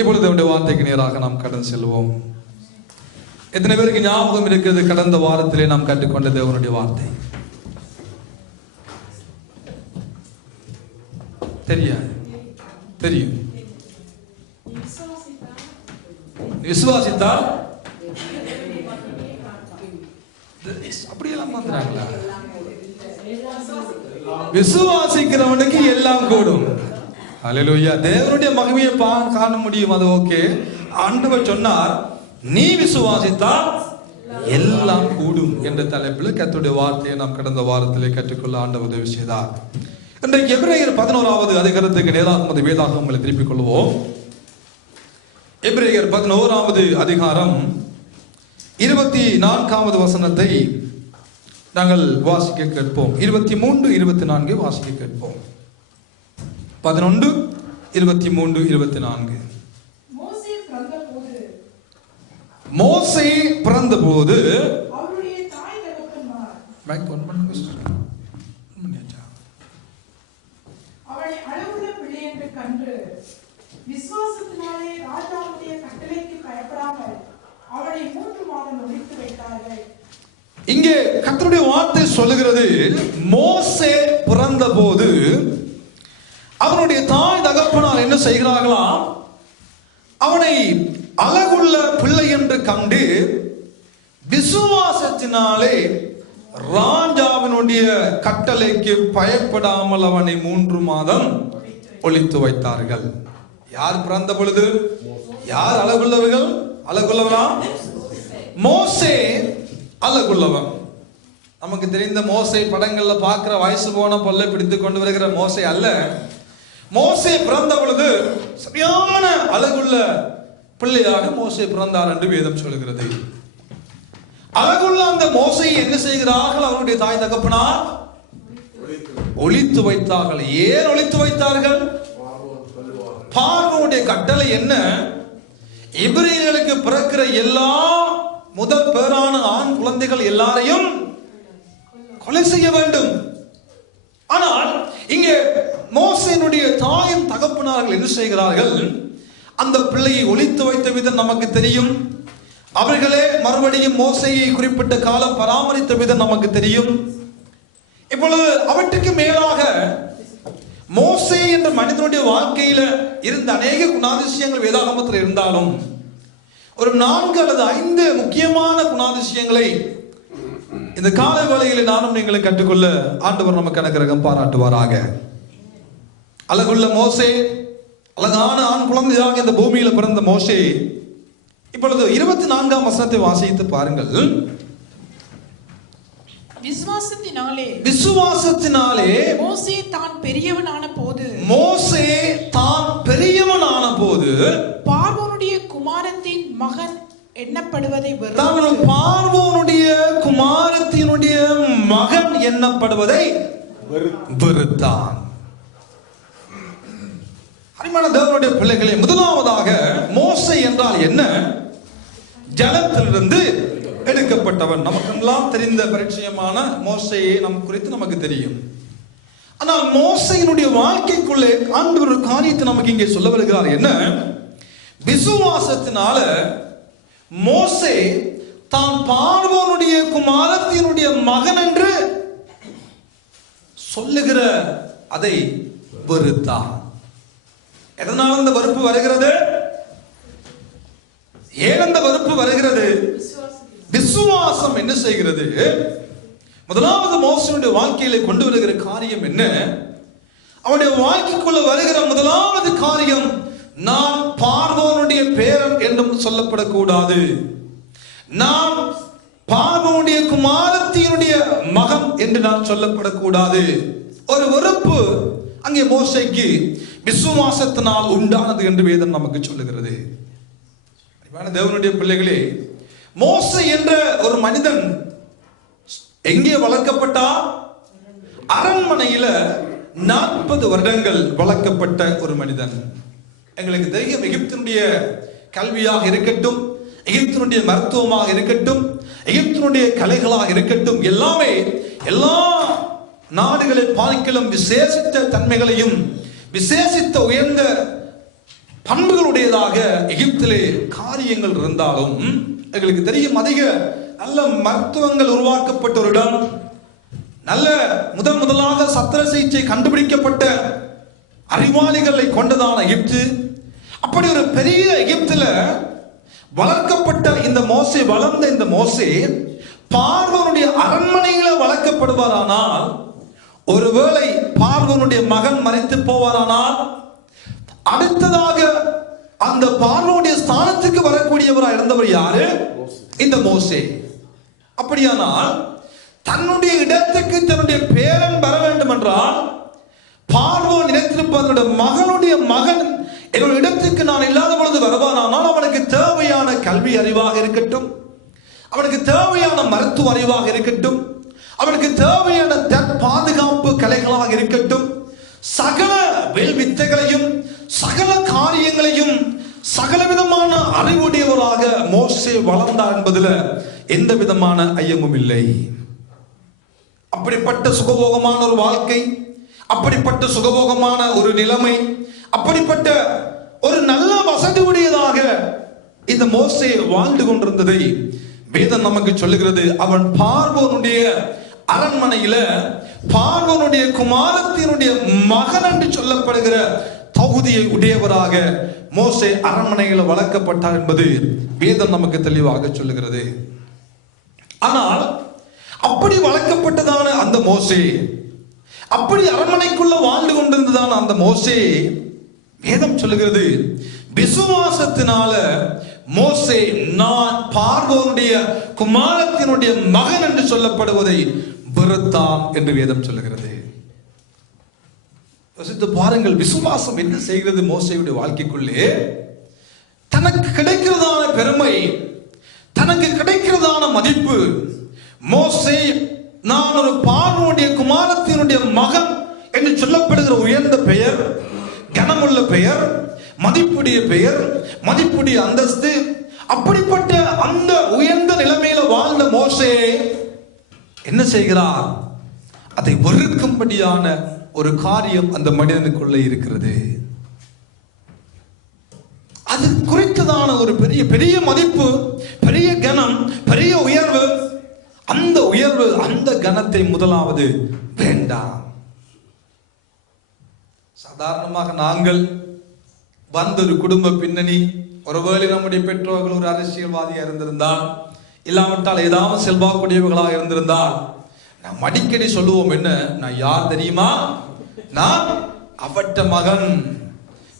இப்பொழுது அவருடைய வார்த்தைக்கு நேராக நாம் கடந்து செல்வோம். எத்தனை பேருக்கு ஞாபகம் இருக்கிறது கடந்த வாரத்திலே நாம் கற்றுக்கொண்ட தேவனுடைய வார்த்தை? தெரியாது, தெரியும். விசுவாசித்தால் அப்படியெல்லாம் மாத்துறாங்களா? விசுவாசிக்கிறவனுக்கு எல்லாம் கூடும். அல்லேலூயா. தேவனுடைய மகிமையை காண முடியும், அது ஓகே. ஆண்டவர் சொன்னார், நீ விசுவாசித்தால் எல்லாம் கூடும் என்ற தலைப்பில் கர்த்தருடைய வார்த்தையை நாம் கடந்த வாரத்திலே கற்றுக்கொள்ள ஆண்டவர் உதவி செய்தார். இன்றைக்கு எபிரேயர் 11வது அதிகாரத்துக்கு நேராக வேதாகமங்களை திருப்பிக் கொள்வோம். எபிரேயர் 11வது அதிகாரம் 24வது வசனத்தை நாங்கள் வாசிக்க கேட்போம். 23, 24 வாசிக்க கேட்போம். 11, 23, 24. மோசே பிறந்தபோது அவனை அழகுள்ள பிள்ளை என்று கண்டு விசுவாசத்தினாலே ராஜாவுடைய கட்டளைக்கு பயப்படாமல் அவனை 3 மாதம் ஒழித்து வைத்தார்கள். இங்கே கர்த்தருடைய வார்த்தை சொல்லுகிறது, மோசே பிறந்தபோது அவனுடைய தாய் தகப்பனார் என்ன செய்கிறார்களாம்? அவனை அழகுள்ள பிள்ளை என்று கண்டு விசுவாசத்தினாலே ராஜாவினுடைய கட்டளைக்கு பயப்படாமல் அவனை 3 மாதம் ஒழித்து வைத்தார்கள். யார் பிறந்த பொழுது? யார் அழகுள்ளவர்கள்? அழகுள்ளவரா? மோசே அழகுள்ளவன். நமக்கு தெரிந்த மோசே படங்கள்ல பார்க்கிற வயசு போன பொல்லை பிடித்து கொண்டு வருகிற மோசே அல்ல. மோசே பிறந்த பொழுது சரியான அழகுள்ள பிள்ளையாக மோசே பிறந்தார் என்று வேதம் சொல்கிறது. அழகுள்ள அந்த மோசையை என்ன செய்கிறார்கள்? அவருடைய தாய் தகப்பனார் ஒழித்து வைத்தார்கள். ஏன் ஒழித்து வைத்தார்கள்? பார்வோனுடைய கட்டளை என்ன? எபிரேயர்களுக்கு பிறக்கிற எல்லா முதல் பேரான ஆண் குழந்தைகள் எல்லாரையும் கொலை செய்ய வேண்டும். ஆனால் இங்கே மோசேனுடைய தாயும் தகப்பனார்கள் என்ன செய்கிறார்கள்? அந்த பிள்ளையை ஒழித்து வைத்த விதம் நமக்கு தெரியும். அவர்களே மறுபடியும் மோசேயை குறிப்பிட்ட காலம் பராமரித்த விதம் நமக்கு தெரியும். இப்பொழுது அவற்றுக்கு மேலாக மோசே என்ற மனிதனுடைய வாழ்க்கையில இருந்த அநேக குணாதிசயங்கள் வேதாகமத்தில் இருந்தாலும் ஒரு 4 அல்லது 5 முக்கியமான குணாதிசயங்களை இந்த காலை வேளையில நானும் நீங்களும் கற்றுக்கொள்ள ஆண்டவர் நமக்கு அனுகிரகம் பாராட்டுவாராக. அழகுள்ள மோசே, அழகான ஆண் குழந்தையாக இந்த பூமியில பிறந்த மோசே, இப்பொழுது 24ஆம் வசனத்தை வாசித்து பாருங்கள். விசுவாசத்தினாலே மோசே தான் பெரியவனான போது பார்வோனுடைய குமாரத்தின் மகன் எண்ணப்படுவதை பார்வோனுடைய குமாரத்தினுடைய மகன் எண்ணப்படுவதை வெறுத்தான். அருமையான தேவனுடைய பிள்ளைகளே, முதலாவதாக மோசே என்றால் என்ன? ஜலத்திலிருந்து எடுக்கப்பட்டவன். நமக்கெல்லாம் தெரிந்த பரிச்சயமான மோசேயை நம் குறித்து நமக்கு தெரியும். ஆனால் மோசேயினுடைய வாழ்க்கைக்குள்ளே ஆண்டவர் ஒரு காரியத்தை நமக்கு இங்கே சொல்ல வருகிறார். என்ன? விசுவாசத்தினால மோசே தான் பார்வோனுடைய குமாரத்தினுடைய மகன் என்று சொல்லுகிற அதை வெறுத்தான். எதனால் அந்த வெறுப்பு வருகிறது? ஏன் அந்த வெறுப்பு வருகிறது? விசுவாசம் என்ன செய்கிறது? முதலாவது மோசேயுடைய வாழ்க்கையில கொண்டு வருகிற காரியம் என்ன? அவனுடைய வாழ்க்கைக்குள்ள வருகிற முதலாவது காரியம், நான் பார்வோனுடைய பேரன் என்றும் சொல்லப்படக்கூடாது, நான் பார்வோனுடைய குமாரத்தினுடைய மகன் என்று நான் சொல்லப்படக்கூடாது. ஒரு வெறுப்பு அங்கே மோசேக்கு விசுவாசத்தினால் உண்டானது என்று வேதம் நமக்கு சொல்லுகிறது. தேவனுடைய பிள்ளைகளே, மோசே என்ற ஒரு மனிதன் எங்கே வளர்க்கப்பட்டா? அரண்மனையில 40 வருடங்கள் வளர்க்கப்பட்ட ஒரு மனிதன். எங்களுக்கு தெரியும், எகிப்தினுடைய கல்வியாக இருக்கட்டும், எகிப்தினுடைய மருத்துவமாக இருக்கட்டும், எகிப்தினுடைய கலைகளாக இருக்கட்டும், எல்லாமே எல்லா நாடுகளை பார்க்கிலும் விசேஷித்த தன்மைகளையும் விசேஷித்த உயர்ந்த பண்புகளுடையதாக எகிப்திலே காரியங்கள் இருந்தாலும் எங்களுக்கு தெரியும், அதிக நல்ல மருத்துவங்கள் உருவாக்கப்பட்ட ஒரு இடம், நல்ல முதலாக சத்திர சிகிச்சை கண்டுபிடிக்கப்பட்ட அறிவாளிகளை கொண்டதான எகிப்து. அப்படி ஒரு பெரிய எகிப்துல வளர்க்கப்பட்ட இந்த மோசே, வளர்ந்த இந்த மோசே பார்வோனுடைய அரண்மனையில வளர்க்கப்படுவாரானால், ஒருவேளை பார்வோனுடைய மகன் மரித்து போவாரானால் அடுத்ததாக அந்த பார்வோனுடைய ஸ்தானத்துக்கு வரக்கூடியவராக இருந்தவர் யாரு? இந்த மோசே. அப்படியானால் தன்னுடைய இடத்துக்கு தன்னுடைய பேரன் வர வேண்டும் என்றால் பார்வோன் நினைத்திருப்ப மகனுடைய மகன் என்னுடைய இடத்துக்கு நான் இல்லாத பொழுது வருவானால் அவனுக்கு தேவையான கல்வி அறிவாக இருக்கட்டும், அவனுக்கு தேவையான மருத்துவ அறிவாக இருக்கட்டும், அவனுக்கு தேவையான பாதுகாப்பு கலைகளாக இருக்கட்டும், சகல வேல்வித்தைகளையும் சகல காரியங்களையும் சகல விதமான அறிவுடையவராக மோசே வளர்ந்தார் என்பதில் எந்த விதமான ஐயமும் இல்லை. அப்படிப்பட்ட சுகபோகமான ஒரு வாழ்க்கை, அப்படிப்பட்ட சுகபோகமான ஒரு நிலைமை, அப்படிப்பட்ட ஒரு நல்ல வசதி உடையதாக இந்த மோசே வாழ்ந்து கொண்டிருந்ததை வேதம் நமக்கு சொல்லுகிறது. அவன் பார்வோனுடைய அரண்மனையில பார்வோனுடைய குமாரத்தினுடைய மகன் என்று சொல்லப்படுகிற தகுதியை உடையவராக மோசே அரண்மனையில் வளர்க்கப்பட்டார் என்பது வேதம் நமக்கு தெளிவாக சொல்லுகிறது. ஆனால் அப்படி வளர்க்கப்பட்டதான அந்த மோசே, அப்படி அரண்மனைக்குள்ள வாழ்ந்து கொண்டிருந்ததான அந்த மோசே, வேதம் சொல்லுகிறது விசுவாசத்தினால மோசே நான் பார்வோனுடைய குமாரத்தினுடைய மகன் என்று சொல்லப்படுவதை வெறுத்தான் என்று வேதம் சொல்லுகிறது. யோசித்து பாருங்கள், விசுவாசம் என்ன செய்கிறது மோசேயுடைய வாழ்க்கைக்குள்ளே? தனக்கு கிடைக்கிறதான பெருமை, தனக்கு கிடைக்கிறதான மதிப்பு, மோசே நான் ஒரு பார்வோனுடைய குமாரத்தினுடைய மகன் என்று சொல்லப்படுகிற உயர்ந்த பெயர், கனமுள்ள பெயர், மதிப்புடைய பெயர், மதிப்புடைய அந்தஸ்து, அப்படிப்பட்ட அந்த உயர்ந்த நிலைமையில வாழ்ந்த மோசே என்ன செய்கிறார்? அதை வெறுக்கும்படியான ஒரு காரியம் அந்த மனிதனுக்குள்ள இருக்கிறது. அது குறித்ததான ஒரு பெரிய பெரிய மதிப்பு, பெரிய கனம், பெரிய உயர்வு. அந்த உயர்வு, அந்த கனத்தை முதலாவது வேண்டாம். சாதாரணமாக நாங்கள் வந்த ஒரு குடும்ப பின்னணி, ஒருவேளை நம்முடைய பெற்றோர்கள் ஒரு அரசியல்வாதியா இருந்திருந்தால், இல்லாவிட்டால் ஏதாவது செல்வாக்குடையவர்களாக இருந்திருந்தால், நாம் அடிக்கடி சொல்லுவோம், என்ன, நான் யார் தெரியுமா? நான் அவட்ட மகன்,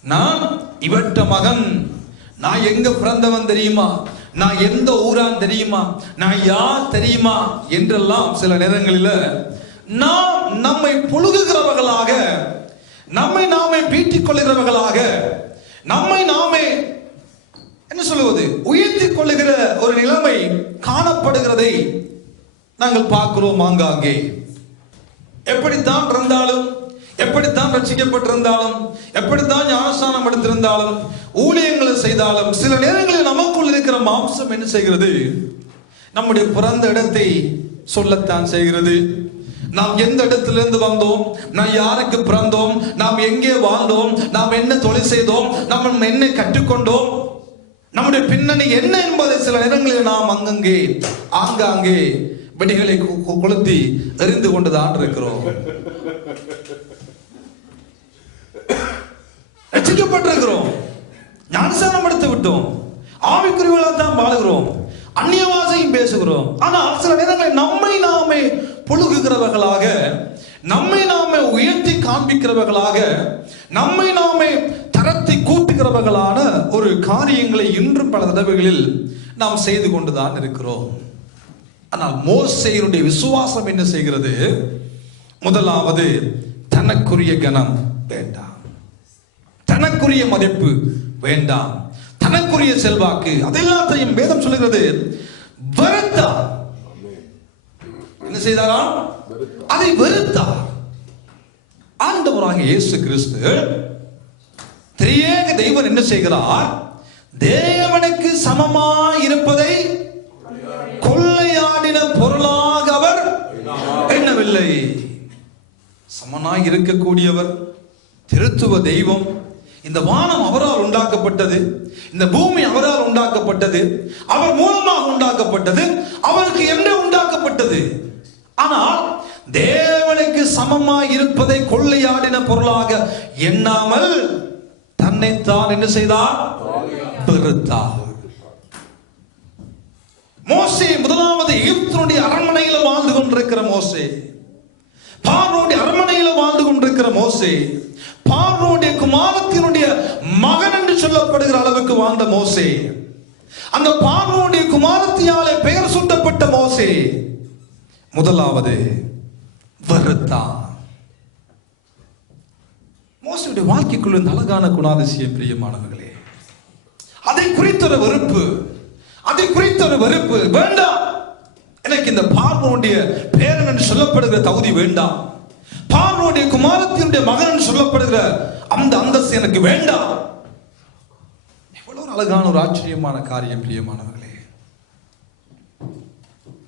நான் இவட்ட மகன், நான் எங்க பிறந்தவன் தெரியுமா, நான் எந்த ஊரான் தெரியுமா, நான் யார் தெரியுமா என்றெல்லாம் சில நேரங்களில் நாம் நம்மை புழுகுகிறவர்களாக, நம்மை நாமே பீட்டிக் கொள்ளுகிறவர்களாக, நம்மை நாமே என்ன சொல்லுவது உயர்த்திக் கொள்ளுகிற ஒரு நிலைமை காணப்படுகிறதை நாங்கள் பார்க்கிறோம் ஆங்காங்கே. எப்படித்தான் இருந்தாலும், எப்படித்தான் ரட்சிக்கப்பட்டிருந்தாலும், எப்படித்தான் ஞானஸ்நானம் எடுத்திருந்தாலும், ஊழியங்களை செய்தாலும், சில நேரங்களில் நமக்குள் இருக்கிற மாம்சம் என்ன செய்கிறது? நம்முடைய பிறந்த இடத்தை சொல்லத்தான் செய்கிறது. நாம் எந்த இடத்திலிருந்து வந்தோம், நாம் யாருக்கு பிறந்தோம், நாம் எங்கே வாழ்ந்தோம், நாம் என்ன தொழில் செய்தோம், நாம் என்ன கற்றுக்கொண்டோம், நம்முடைய பின்னணி என்ன என்பதை சில நேரங்களில் நாம் அங்கங்கே ஆங்காங்கே வெடிகளை கொளுத்தி எறிந்து கொண்டுதான் இருக்கிறோம். ரட்சிக்கப்பட்டிருக்கிறோம், ஞானஸ்நானம் எடுத்து விட்டோம், ஆவிக்குரியவர்களாக தான் வாழுகிறோம், அந்நிய பாஷையும் பேசுகிறோம். ஆனால் சில நேரங்களில் நம்மை நாமே புழுகுகிறவர்களாக, நம்மை நாமே உயர்த்தி காண்பிக்கிறவர்களாக, நம்மை நாமே தரத்தை கூட்டுகிறவர்களான ஒரு காரியங்களை இன்று பல தடவைகளில் நாம் செய்து கொண்டுதான் இருக்கிறோம். ஆனால் மோசேயினுடைய விசுவாசம் என்ன செய்கிறது? முதலாவது தனக்குரிய கனம் வேண்டாம், தனக்குரிய மதிப்பு வேண்டாம், தனக்குரிய செல்வாக்கு அதெல்லாத்தையும் வேதம் சொல்லுகிறது வெறுத்தார். என்ன செய்தாரா? அதை வெறுத்தார். ஆண்டவராக இயேசு கிறிஸ்து திரியேக தெய்வன் என்ன செய்கிறார்? தேவனுக்கு சமமாய் இருப்பதை கொள்ளையாடின பொருளாக அவர் எண்ணவில்லை. சமனாய் இருக்கக்கூடியவர், திருத்துவ தெய்வம், இந்த வானம் அவரால் உண்டாக்கப்பட்டது, இந்த பூமி அவரால் உண்டாக்கப்பட்டது, அவர் மூலமாக உண்டாக்கப்பட்டது, அவருக்கு என்ன உண்டாக்கப்பட்டது. ஆனால் தேவனுக்கு சமமாய் இருப்பதை கொள்ளையாடின பொருளாக எண்ணாமல் தன்னைத்தான் என்ன செய்தார்? வெறுத்தார். மோசே முதலாவது எகிப்தினுடைய அரண்மனையில் வாழ்ந்து கொண்டிருக்கிற மோசே, பார்வோனுடைய அரண்மனையில் வாழ்ந்து கொண்டிருக்கிற மோசே, பார்வோனுடைய குமாரத்தினுடைய மகன் என்று சொல்லப்படுகிற அளவுக்கு வாழ்ந்த மோசே, அந்த பார்வோனுடைய குமாரத்தியாலே பெயர் சூட்டப்பட்ட மோசே முதலாவது வெறுத்தான். மோசேயுடைய வாழ்க்கைக்குள்ள இந்த அழகான குணாதிசயம் பிரியமானவர்களே, அதை குறித்த ஒரு வெறுப்பு, அதை குறித்த ஒரு வெறுப்பு வேண்டாம். எனக்கு இந்த பார்வோனுடைய பேரன் என்று சொல்லப்படுகிற தகுதி வேண்டாம், பார்வோனுடைய குமாரத்தினுடைய மகன் என்று சொல்லப்படுகிற அந்த அந்தஸ்து எனக்கு வேண்டாம். எவ்வளவு அழகான ஒரு ஆச்சரியமான காரியம் பிரியமானவர்களே.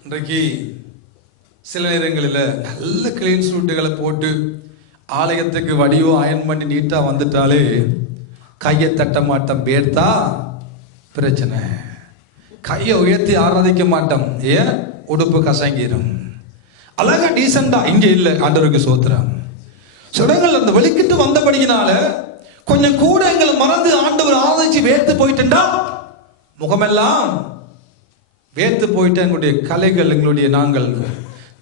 இன்றைக்கு சில நேரங்களில் நல்ல கிளீன் சூட்டுகளை போட்டு ஆலயத்துக்கு வடிவோ அயன் பண்ணி நீட்டா வந்துட்டாலே கையை தட்ட மாட்டோம், பேர்த்தா பிரச்சனை. கையை உயர்த்தி ஆராதிக்க மாட்டோம், ஏன் உடுப்பு கசங்கிரும். அழகா டீசெண்டா இங்க இல்லை, ஆண்டவருக்கு சோத்திரம். சுடங்கள் அந்த வெளிக்கிட்டு வந்தபடியினால கொஞ்சம் கூட எங்களை மறந்து ஆண்டவர் ஆராய்ச்சி வேர்த்து போயிட்டா, முகமெல்லாம் வேர்த்து போயிட்டு எங்களுடைய கலைகள், எங்களுடைய நாங்கள்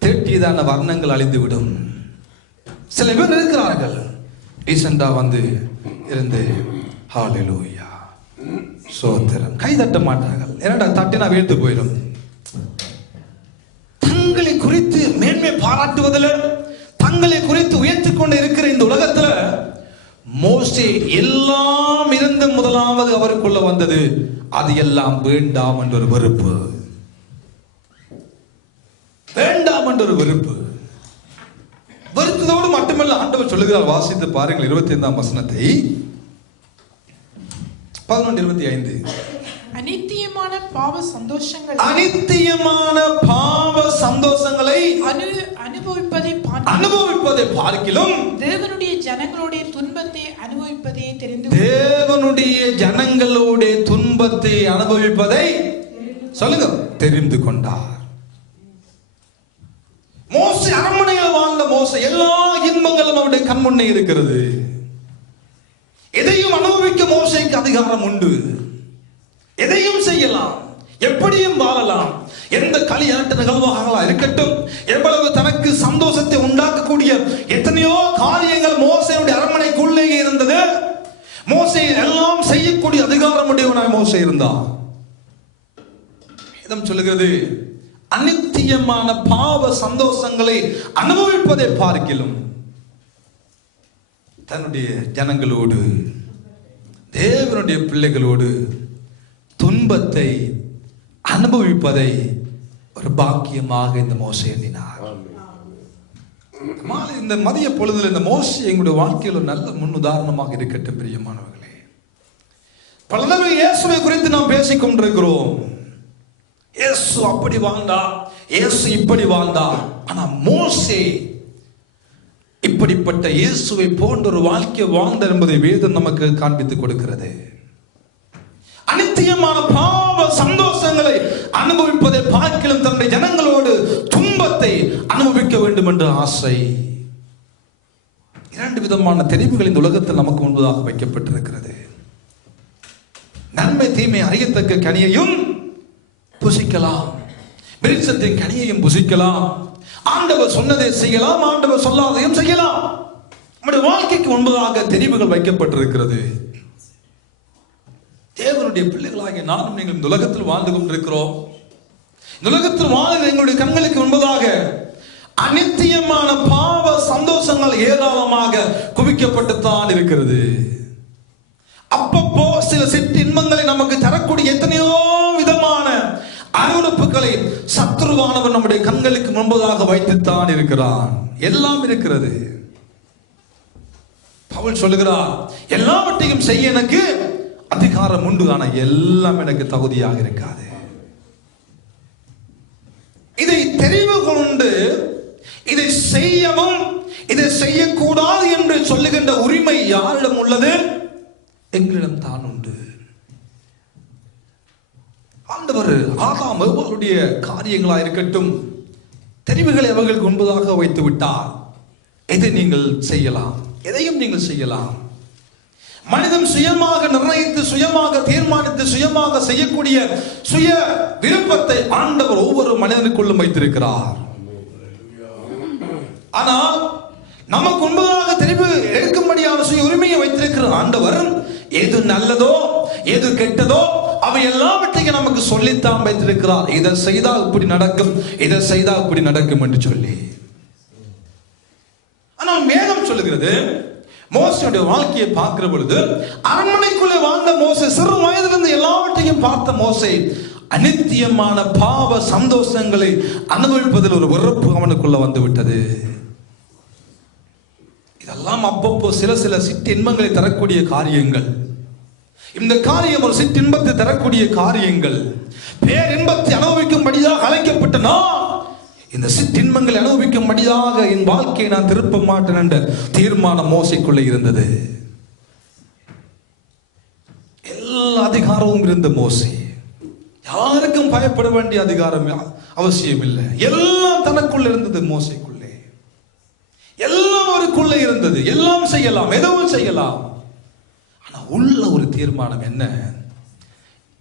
தேட்டியதான வர்ணங்கள் அழிந்து விடும். சில பேர் இருக்கிறார்கள் டீசெண்டா வந்து இருந்து ஹalleluya சோத்திரம் கை தட்ட மாட்டார்கள். என்னடா தட்டினா வேர்த்து போயிடும். தங்களை குறித்து மேன்மை பாராட்டுவதில், தங்களை குறித்து உயர்த்தி கொண்டு இருக்கிற இந்த உலகத்துல மோசே எல்லாம் இருந்து முதலாவது அவருக்குள்ள வந்தது அது எல்லாம் வேண்டாம் என்ற ஒரு வெறுப்பு, வேண்டாம் என்ற ஒரு வெறுப்பு. வெறுத்ததோடு மட்டுமல்ல, ஆண்டவர் சொல்லுகிறார், வாசித்து பாருங்கள் 25ஆம் வசனத்தை, 11:25. அனித்தியமான பாவ சந்தோஷங்களை, அனித்தியமான பாவ சந்தோஷங்களை அனுபவிப்பதை பார்க்கிலும் தேவனுடைய ஜனங்களுடைய துன்பத்தை அனுபவிப்பதே தெரிந்து, தேவனுடைய ஜனங்களுடைய துன்பத்தை அனுபவிப்பதை சொல்லுங்க தெரிந்து கொண்டார். மோசே அரண்மனையில் வாழ்ந்த மோசே, எல்லா இன்பங்களும் அவருடைய கண் முன்னே இருக்கிறது. எதையும் அனுபவிக்க மோசேக்கு அதிகாரம் உண்டு. எதையும் செய்யலாம், எப்படியும் வாழலாம். எந்த களியாட்ட நிகழ்வாக இருக்கட்டும், எவ்வளவு தனக்கு சந்தோஷத்தை உண்டாக்கக்கூடிய எத்தனையோ காரியங்கள் மோசேயுடைய அரண்மனைக்குள்ளேயே இருந்தது. மோசே எல்லாம் செய்யக்கூடிய அதிகாரம் உடையவனாய் மோசே இருந்தான். இதம் சொல்லுகிறது, அனித்தியமான பாவ சந்தோஷங்களை அனுபவிப்பதை பார்க்கிலும் தன்னுடைய ஜனங்களோடு, தேவனுடைய பிள்ளைகளோடு துன்பத்தை அனுபவிப்பதை ஒரு பாக்கியமாக இந்த மோசே எண்ணினார். இந்த மதிய பொழுதுல இந்த மோசே எங்களுடைய வாழ்க்கையில் ஒரு நல்ல முன் உதாரணமாக இருக்கட்டும் பிரியமானவர்களே. பல தடவை இயேசுவை குறித்து நாம் பேசிக் கொண்டிருக்கிறோம். இயேசு அப்படி வாழ்ந்தா, இயேசு இப்படி வாழ்ந்தா. ஆனா மோசே இப்படிப்பட்ட இயேசுவை போன்ற ஒரு வாழ்க்கை வாழ்ந்தார் என்பதை வேதம் நமக்கு காண்பித்துக் கொடுக்கிறது. அனித்தியமான பாவ சந்தோஷங்களை அனுபவிப்பதை பார்க்கிலும் தன்னுடைய ஜனங்களோடு துன்பத்தை அனுபவிக்க வேண்டும் என்ற ஆசை. இரண்டு விதமான தெரிவுகள் இந்த உலகத்தில் நமக்கு முன்பதாக வைக்கப்பட்டிருக்கிறது. நன்மை தீமை அறியத்தக்க கனியையும் புசிக்கலாம், விருட்சத்தின் கனியையும் புசிக்கலாம். ஆண்டவர் சொன்னதை செய்யலாம், ஆண்டவர் சொல்லாதையும் செய்யலாம். நம்முடைய வாழ்க்கைக்கு முன்பதாக தெரிவுகள் வைக்கப்பட்டிருக்கிறது. தேவனுடைய பிள்ளைகளாகிய நானும் நீங்கள் இந்த உலகத்தில் வாழ்ந்து கொண்டிருக்கிறோம். இந்த உலகத்தில் வாழ்கிற எங்களுடைய கண்களுக்கு முன்பதாக அனித்தியமான பாவ சந்தோஷங்கள் ஏராளமாக குவிக்கப்பட்டுத்தான் இருக்கிறது. அப்பப்போ சில சிற்று இன்பங்களை நமக்கு தரக்கூடிய எத்தனையோ விதமான அருவருப்புகளை சத்துருவானவர் நம்முடைய கண்களுக்கு முன்பதாக வைத்துத்தான் இருக்கிறான். எல்லாம் இருக்கிறது. பவுல் சொல்லுகிறார், எல்லாவற்றையும் செய்ய எனக்கு அதிகாரம் உண்டு, ஆனா எல்லாம் எனக்கு தகுதியாக இருக்காது. இதை தெரிவு கொண்டு இதை செய்யவும் இதை செய்யக்கூடாது என்று சொல்லுகின்ற உரிமை யாரிடம் உள்ளது? எங்களிடம் தான் உண்டு. ஆண்டவர் ஆதாம் அவருடைய காரியங்களாக இருக்கட்டும், தெரிவுகளை அவர்களுக்கு முன்பதாக வைத்து விட்டார். எதை நீங்கள் செய்யலாம், எதையும் நீங்கள் செய்யலாம். மனிதன் சுயமாக நிர்ணயித்து, சுயமாக தீர்மானித்து, சுயமாக செய்யக்கூடிய சுய விருப்பத்தை ஆண்டவர் ஒவ்வொரு மனிதனுக்குள்ளும் வைத்திருக்கிறார். ஆனால் நமக்கு முன்பதாக தெரிவு எடுக்கும்படியான சுய உரிமையை வைத்திருக்கிற ஆண்டவர் எது நல்லதோ எது கெட்டதோ அவை எல்லாவற்றையும் நமக்கு சொல்லித்தான் வைத்திருக்கிறார். இதை செய்தால் இப்படி நடக்கும், இதை செய்தால் இப்படி நடக்கும் என்று சொல்லி. ஆனால் வேதம் சொல்லுகிறது, மோசேயுடைய வாழ்க்கையை பார்க்கிற பொழுது அரண்மனைக்குள்ளே வாழ்ந்த மோசே, சிறு வயதிலிருந்து எல்லாவற்றையும் பார்த்த மோசே, அநித்தியமான பாவ சந்தோஷங்களை அனுபவிப்பதில் ஒரு வெறுப்பு அவனுக்குள்ள வந்து விட்டது. இதெல்லாம் அப்பப்போ சில சிற்றின்பங்களை தரக்கூடிய காரியங்கள். இந்த காரியம் ஒரு சிற்றின்பத்தை தரக்கூடிய காரியங்கள். பேரின்பத்தை அனுபவிக்கும்படியாக அழைக்கப்பட்ட நான் இந்த சிற்றின்பங்களை அனுபவிக்கும்படியாக என் வாழ்க்கையை நான் திருப்ப மாட்டேன் என்ற தீர்மானம் மோசைக்குள்ளே இருந்தது. எல்லா அதிகாரமும் இருந்த மோசே, யாருக்கும் பயப்பட வேண்டிய அதிகாரம் அவசியம் இல்லை. எல்லாம் தனக்குள்ள இருந்தது மோசைக்குள்ளே. எல்லாம் அவருக்குள்ளே இருந்தது. எல்லாம் செய்யலாம், எதுவும் செய்யலாம். ஆனா உள்ள ஒரு தீர்மானம் என்ன?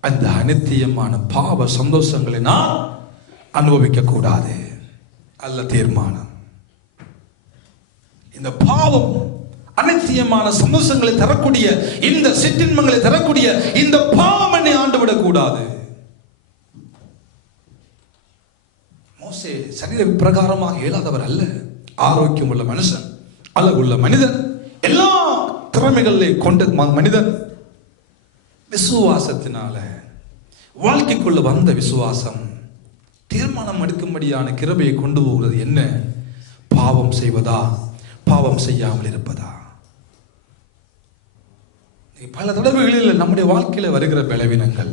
அந்த அநித்தியமான பாவ சந்தோஷங்களை நான் அனுபவிக்க கூடாது. அல்ல தீர்மானம். இந்த பாவம் அநித்தியமான சந்தோஷங்களை தரக்கூடிய, இந்த சிற்றின்பங்களை தரக்கூடிய இந்த பாவம் என்னை ஆண்டுவிடக் கூடாது. மோசே சரீர பிரகாரமாக இயலாதவர் அல்ல. ஆரோக்கியம் உள்ள மனுஷன், அழகுள்ள மனிதன், எல்லா திறமைகளை கொண்ட மனிதன். விசுவாசத்தினால வாழ்க்கைக்குள்ள வந்த விசுவாசம் தீர்மானம் எடுக்கும்படியான கிருபையை கொண்டு போகிறது. என்ன? பாவம் செய்வதா, பாவம் செய்யாமல் இருப்பதா? பல தடவைகளில் நம்முடைய வாழ்க்கையில வருகிற பலவீனங்கள்,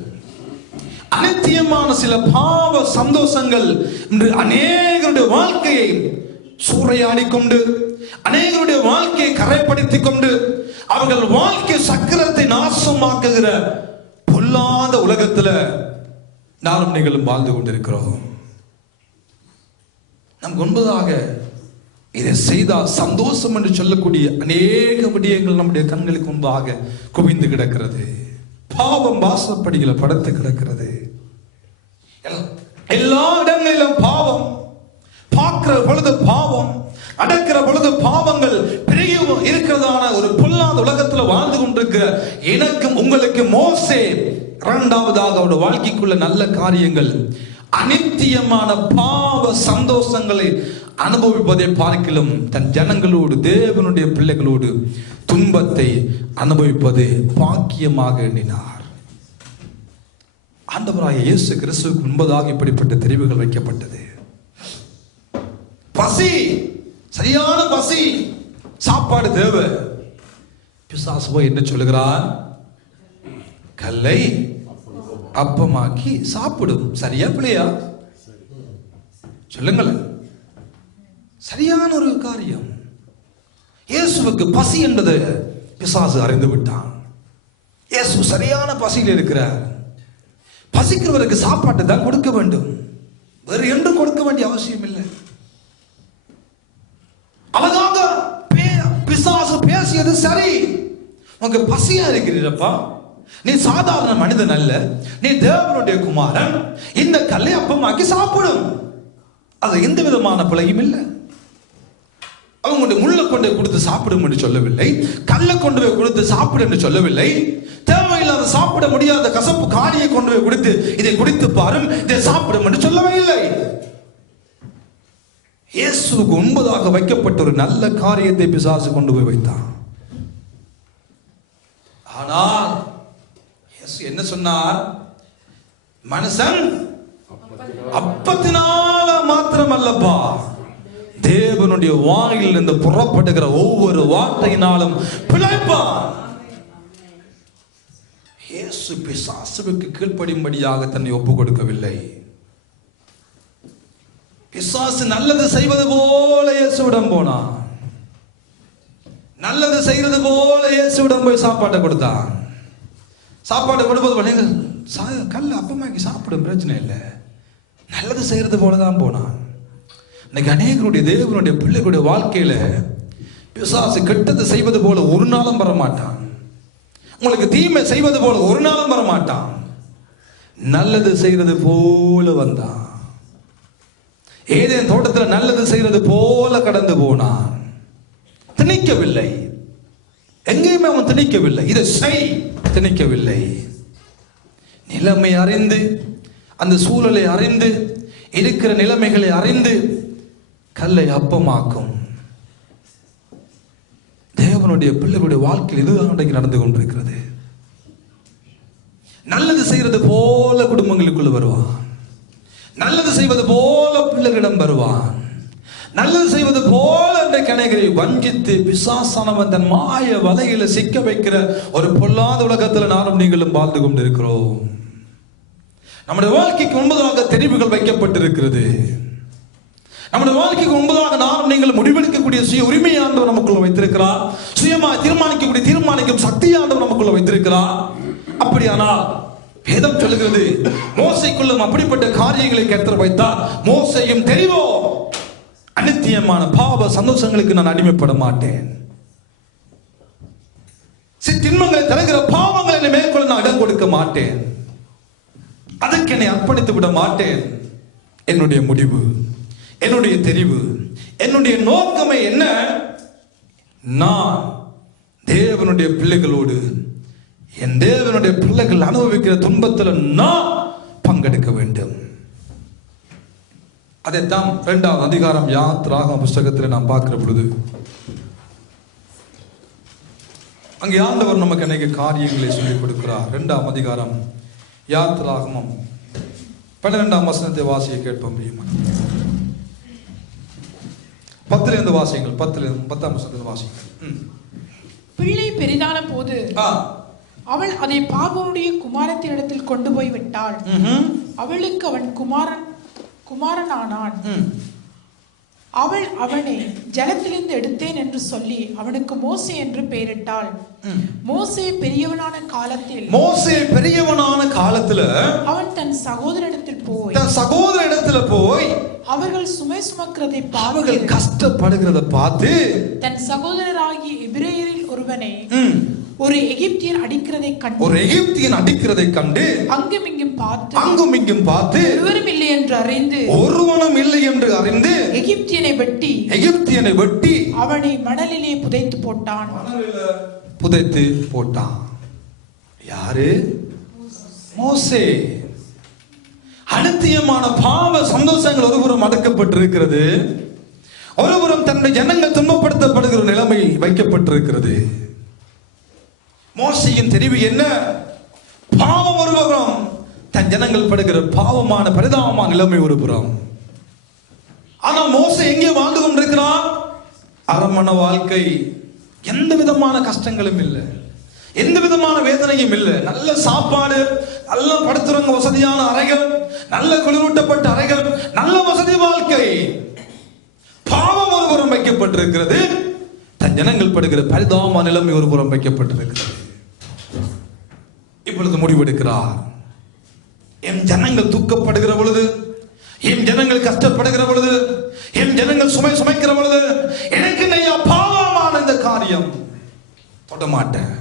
அநித்தியமான சில பாவ சந்தோஷங்கள் இன்று அநேகருடைய வாழ்க்கையை சூறையாடி கொண்டு, அநேகருடைய வாழ்க்கையை கரைப்படுத்திக் கொண்டு, அவர்கள் வாழ்க்கை சக்கரத்தை நாசமாக்குகிற பொல்லாத உலகத்துல நானும் நீங்களும் வாழ்ந்து கொண்டிருக்கிறோம். நமக்கு முன்பதாக இதை செய்தால் சந்தோஷம் என்று சொல்லக்கூடிய அநேக விடயங்கள் நம்முடைய கண்களுக்கு முன்பாக குவிந்து கிடக்கிறது. பாவம் வாசப்படிகளை படுத்து கிடக்கிறது. எல்லா இடங்களிலும் பாவம். பார்க்கிற பொழுது பாவம், நடக்கிற பொழுது பாவங்கள் பெரிய இருக்கிறதான ஒரு பொல்லாத உலகத்தில் வாழ்ந்து கொண்டிருக்கிற எனக்கும் உங்களுக்கு மோசே இரண்டாவதாக அவருடைய வாழ்க்கைக்குள்ள நல்ல காரியங்கள், அநித்தியமான பாவ சந்தோஷங்களை அனுபவிப்பதை பார்க்கிலும் தன் ஜனங்களோடு, தேவனுடைய பிள்ளைகளோடு துன்பத்தை அனுபவிப்பது பாக்கியமாக எண்ணினார். ஆண்டவராகிய இயேசு கிறிஸ்துவுக்கு முன்பதாக இப்படிப்பட்ட தெரிவுகள் வைக்கப்பட்டது. பசி, சரியான பசி, சாப்பாடு தேவை. பிசாசு போய் என்ன சொல்லுகிறார்? கல்லை அப்பமாக்கி சாப்பிடும். சரியா பிள்ளையா? சொல்லுங்களேன். சரியான ஒரு காரியம். இயேசுவுக்கு பசி என்பது பிசாசு அறிந்து விட்டான். இயேசு சரியான பசியில் இருக்கிறார். பசிக்கிறவருக்கு சாப்பாட்டை தான் கொடுக்க வேண்டும், வேறு என்றும் கொடுக்க வேண்டிய அவசியம் இல்லை. அழகாக பிசாசு பேசியது சரி. உங்க பசியா இருக்கிறீரப்பா, நீ சாதாரண மனிதன் அல்ல, நீ தேவனுடைய குமாரன், இந்த கல்லை அப்பமாக்கி சாப்பிடும். அது எந்த விதமான பிழையும் இல்லை. அவங்க முள்ளை கொண்டு கொடுத்து சாப்பிடும் என்று சொல்லவில்லை, கல்லை கொண்டு போய் கொடுத்து சாப்பிடு என்று சொல்லவில்லை, தேவையில்லாத சாப்பிட முடியாத கசப்பு காரியை கொண்டு போய் கொடுத்து இதை குடித்து பாரும், இதை சாப்பிடும் என்று சொல்லவே இல்லை. இயேசுவுக்கு முன்பதாக வைக்கப்பட்ட ஒரு நல்ல காரியத்தை பிசாசு கொண்டு போய் வைத்தான். ஆனால் இயேசு என்ன சொன்னார்? மனுஷன் அப்பத்தினால மாத்திரம் அல்லப்பா, தேவனுடைய வாயில் இருந்து புறப்படுகிற ஒவ்வொரு வார்த்தையினாலும் பிழைப்பான். இயேசு பிசாசுவுக்கு கீழ்ப்படியும்படியாக தன்னை ஒப்புக் கொடுக்கவில்லை. பிசாசு நல்லது செய்வது போல இயேசுவிடம் போனான். நல்லது செய்யறது போல இயேசுவிடம் போய் சாப்பாட்டை கொடுத்தான். சாப்பாடு கொடுப்பது கல் அப்பமாக்கி சாப்பிடும், பிரச்சனை இல்லை. நல்லது செய்யறது போலதான் போனான். இன்னைக்கு அநேகருடைய தேவனுடைய பிள்ளைகளுடைய வாழ்க்கையில பிசாசு கெட்டது செய்வது போல ஒரு நாளும் வரமாட்டான். உங்களுக்கு தீமை செய்வது போல ஒரு நாளும் வரமாட்டான். நல்லது செய்யறது போல வந்தான். ஏதேன் தோட்டத்தில் நல்லது செய்யறது போல கடந்து போனான். திணிக்கவில்லை, எங்கேயுமே அவன் திணிக்கவில்லை. இதை செய், திணிக்கவில்லை. நிலைமை அறிந்து, அந்த சூழலை அறிந்து, இருக்கிற நிலைமைகளை அறிந்து கல்லை அப்பமாக்கும். தேவனுடைய பிள்ளைகளுடைய வாழ்க்கையில் இதுதான் நடந்து கொண்டிருக்கிறது. நல்லது செய்யறது போல குடும்பங்களுக்குள்ள வருவான். நல்லது செய்வது போல பிள்ளைகளிடம் வருவான். நல்லது செய்வது போல என்ற கணைகளை வஞ்சித்து பிசாசானவன் தன் மாய வலையில சிக்க வைக்கிற ஒரு பொல்லாத உலகத்தில் நானும் நீங்களும் வாழ்ந்து கொண்டிருக்கிறோம். நம்முடைய வாழ்க்கைக்கு முன்பதாக தெரிவுகள் வைக்கப்பட்டிருக்கிறது. நம்முடைய வாழ்க்கைக்கு முன்பதாக நானும் நீங்கள் முடிவெடுக்கக்கூடிய சுய உரிமையானவர் நமக்குள்ள வைத்திருக்கிறார். சுயமாக தீர்மானிக்கும் சக்தியானவர் நமக்குள்ள வைத்திருக்கிறார். அப்படியானால் வேதம் சொல்லுகிறது, மோசைக்குள்ளும் அப்படிப்பட்ட காரியங்களை கர்த்தர் வைத்தார். மோசையும் தெரிவோ, அநித்தியமான பாவ சந்தோஷங்களுக்கு நான் அடிமைப்பட மாட்டேன். திண்மங்களை தருகிற பாவங்களை என்னை மேற்கொள்ள நான் இடம் கொடுக்க மாட்டேன். அதுக்கு என்னை அர்ப்பணித்து விட மாட்டேன். என்னுடைய முடிவு, என்னுடைய தெரிவு, என்னுடைய நோக்கமே என்ன? நான் தேவனுடைய பிள்ளைகளோடு, என் தேவனுடைய பிள்ளைகள் அனுபவிக்கிற துன்பத்தில் நான் பங்கெடுக்க வேண்டும். அதைத்தான் 2வது அதிகாரம் யாத்ராகம புஸ்தகத்தில் நாம் பார்க்கிற பொழுது அங்கே ஆண்டவர் நமக்கு அநேக காரியங்களை சொல்லிக் கொடுக்கிறார். 2ஆம் அதிகாரம் யாத்ராகமம் 12ஆம் வசனத்தை வாசியை கேட்போம். 10 வாசியங்கள், 10ஆம் வசனத்தை வாசிங்கள். பிள்ளை பெரிதான போது அவள் அதை பார்வோனுடைய குமாரத்தினிடத்தில் கொண்டு போய் விட்டாள். அவளுக்கு அவன் குமாரனானான். அவள் அவனை ஜலத்திலிருந்து எடுத்தேன் என்று சொல்லி அவனுக்கு மோசே என்று பெயரிட்டாள். மோசே பெரியவனான காலத்தில் அவன் தன் சகோதரனிடத்தில் போய் அவர்கள் சுமை சுமக்கிறதை அவர்கள் கஷ்டப்படுகிறத பார்த்து தன் சகோதரராகிய எபிரேயரில் ஒருவனை ஒரு எகிப்தியன் அடிக்கிறதை கண்டு அங்கும் இங்கும் பார்த்து ஒருவனும் இல்லை என்று அறிந்து எகிப்தியனை வெட்டி அவனை மணலிலே புதைத்து போட்டான். யாரு? மோசே. அநித்தியமான பாவ சந்தோஷங்கள் ஒருபுறம் அடக்கப்பட்டிருக்கிறது, ஒருபுறம் தன்னுடைய ஜனங்கள் துன்பப்படுத்தப்படுகிற நிலைமை வைக்கப்பட்டிருக்கிறது. மோசையின் தெரிவு என்ன? பாவம் ஒருபுறம், தன் ஜனங்கள் படுகிற பாவமான பரிதாபமான நிலைமை ஒருபுறம். ஆனால் மோசே எங்கே வாழ்ந்து கொண்டிருக்கிறான்? அரண்மனை வாழ்க்கை. எந்த விதமான கஷ்டங்களும் இல்லை, எந்த விதமான வேதனையும் இல்லை. நல்ல சாப்பாடு, நல்ல படுத்துறவங்க வசதியான அறைகள், நல்ல குளிரூட்டப்பட்ட அறைகள், நல்ல வசதி வாழ்க்கை. பாவம் ஒருபுறம் வைக்கப்பட்டிருக்கிறது, தன் ஜனங்கள் படுகிற பரிதாபமான நிலைமை ஒருபுறம் வைக்கப்பட்டிருக்கிறது. இப்பொழுது முடிவெடுக்கிறார். என் ஜனங்கள் தூக்கப்படுகிற பொழுது, என் ஜனங்கள் கஷ்டப்படுகிற பொழுது, என் ஜனங்கள் சுமைக்கிற பொழுது எனக்கு நையா பாவமான இந்த காரியம் தொட மாட்டேன்.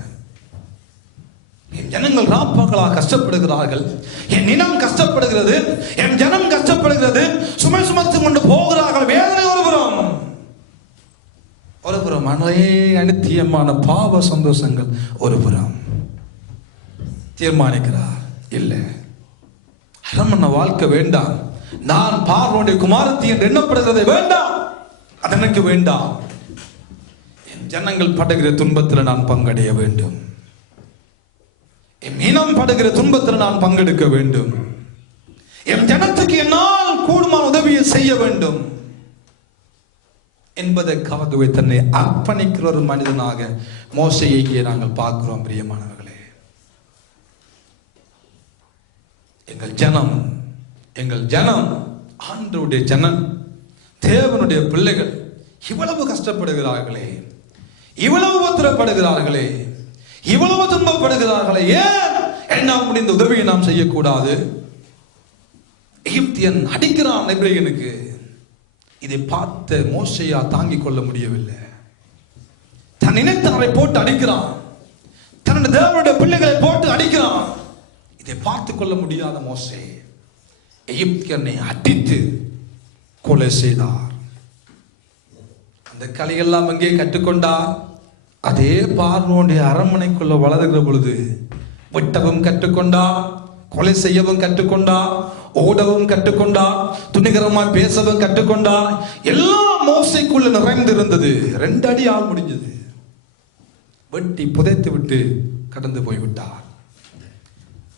என் ஜனங்கள் ராப்பகலாக கஷ்டப்படுகிறார்கள், என் இனம் கஷ்டப்படுகிறது, என் ஜனம் கஷ்டப்படுகிறது, சுமை சுமத்து கொண்டு போகிறார்கள். வேதனை ஒருபுறம் அநித்தியமான பாவ சந்தோஷங்கள் ஒருபுறம். தீர்மானிக்கிறார், இல்லை, அரண்மனை வாழ்க்கை வேண்டாம், நான் பார்வோனுடைய குமாரத்தி என்று எண்ணப்படுகிறதை வேண்டாம், அது எனக்கு வேண்டாம். என் ஜனங்கள் படுகிற துன்பத்தில் நான் பங்கடைய வேண்டும், என் இனம் படுகிற துன்பத்தில் நான் பங்கெடுக்க வேண்டும், என் ஜனத்துக்கு என்னால் கூடுமான உதவியை செய்ய வேண்டும் என்பதற்காகவே தன்னை அர்ப்பணிக்கிற ஒரு மனிதனாக மோசேயை இங்கே நாங்கள் பார்க்கிறோம். பிரியமானவர்களே, எங்கள் ஜனம் ஆண்டவருடைய ஜனம், தேவனுடைய பிள்ளைகள் இவ்வளவு கஷ்டப்படுகிறார்களே, இவ்வளவு உபத்திரப்படுகிறார்களே, இவ்வளவு துன்பப்படுகிறார்களே, ஏன்? என்னால் முடிந்த உதவியை நாம் செய்யக்கூடாது. எகிப்தியன் அடிக்கிறான் எபிரேயனுக்கு. இதை பார்த்த மோசேயா தாங்கிக் கொள்ள முடியவில்லை. தன் இனத்தாரை போட்டு அடிக்கிறான், தன்னுடைய தேவனுடைய பிள்ளைகளை போட்டு அடிக்கிறான். இதை பார்த்து கொள்ள முடியாத மோசே எகிப்தியனை அடித்து கொலை செய்தார். அந்த கலையெல்லாம் எங்கே கற்றுக்கொண்டார்? அதே பார்வோனுடைய அரண்மனைக்குள்ள வளர்கிற பொழுது வெட்டவும் கற்றுக்கொண்டார், கொலை செய்யவும் கற்றுக்கொண்டார், ஓடவும் கற்றுக்கொண்டார், துணிகரமாய் பேசவும் கற்றுக்கொண்டார். எல்லாம் மோசைக்குள்ள நிறைந்திருந்தது. 2 அடி ஆள் முடிஞ்சது. வெட்டி புதைத்து விட்டு கடந்து போய்விட்டார்.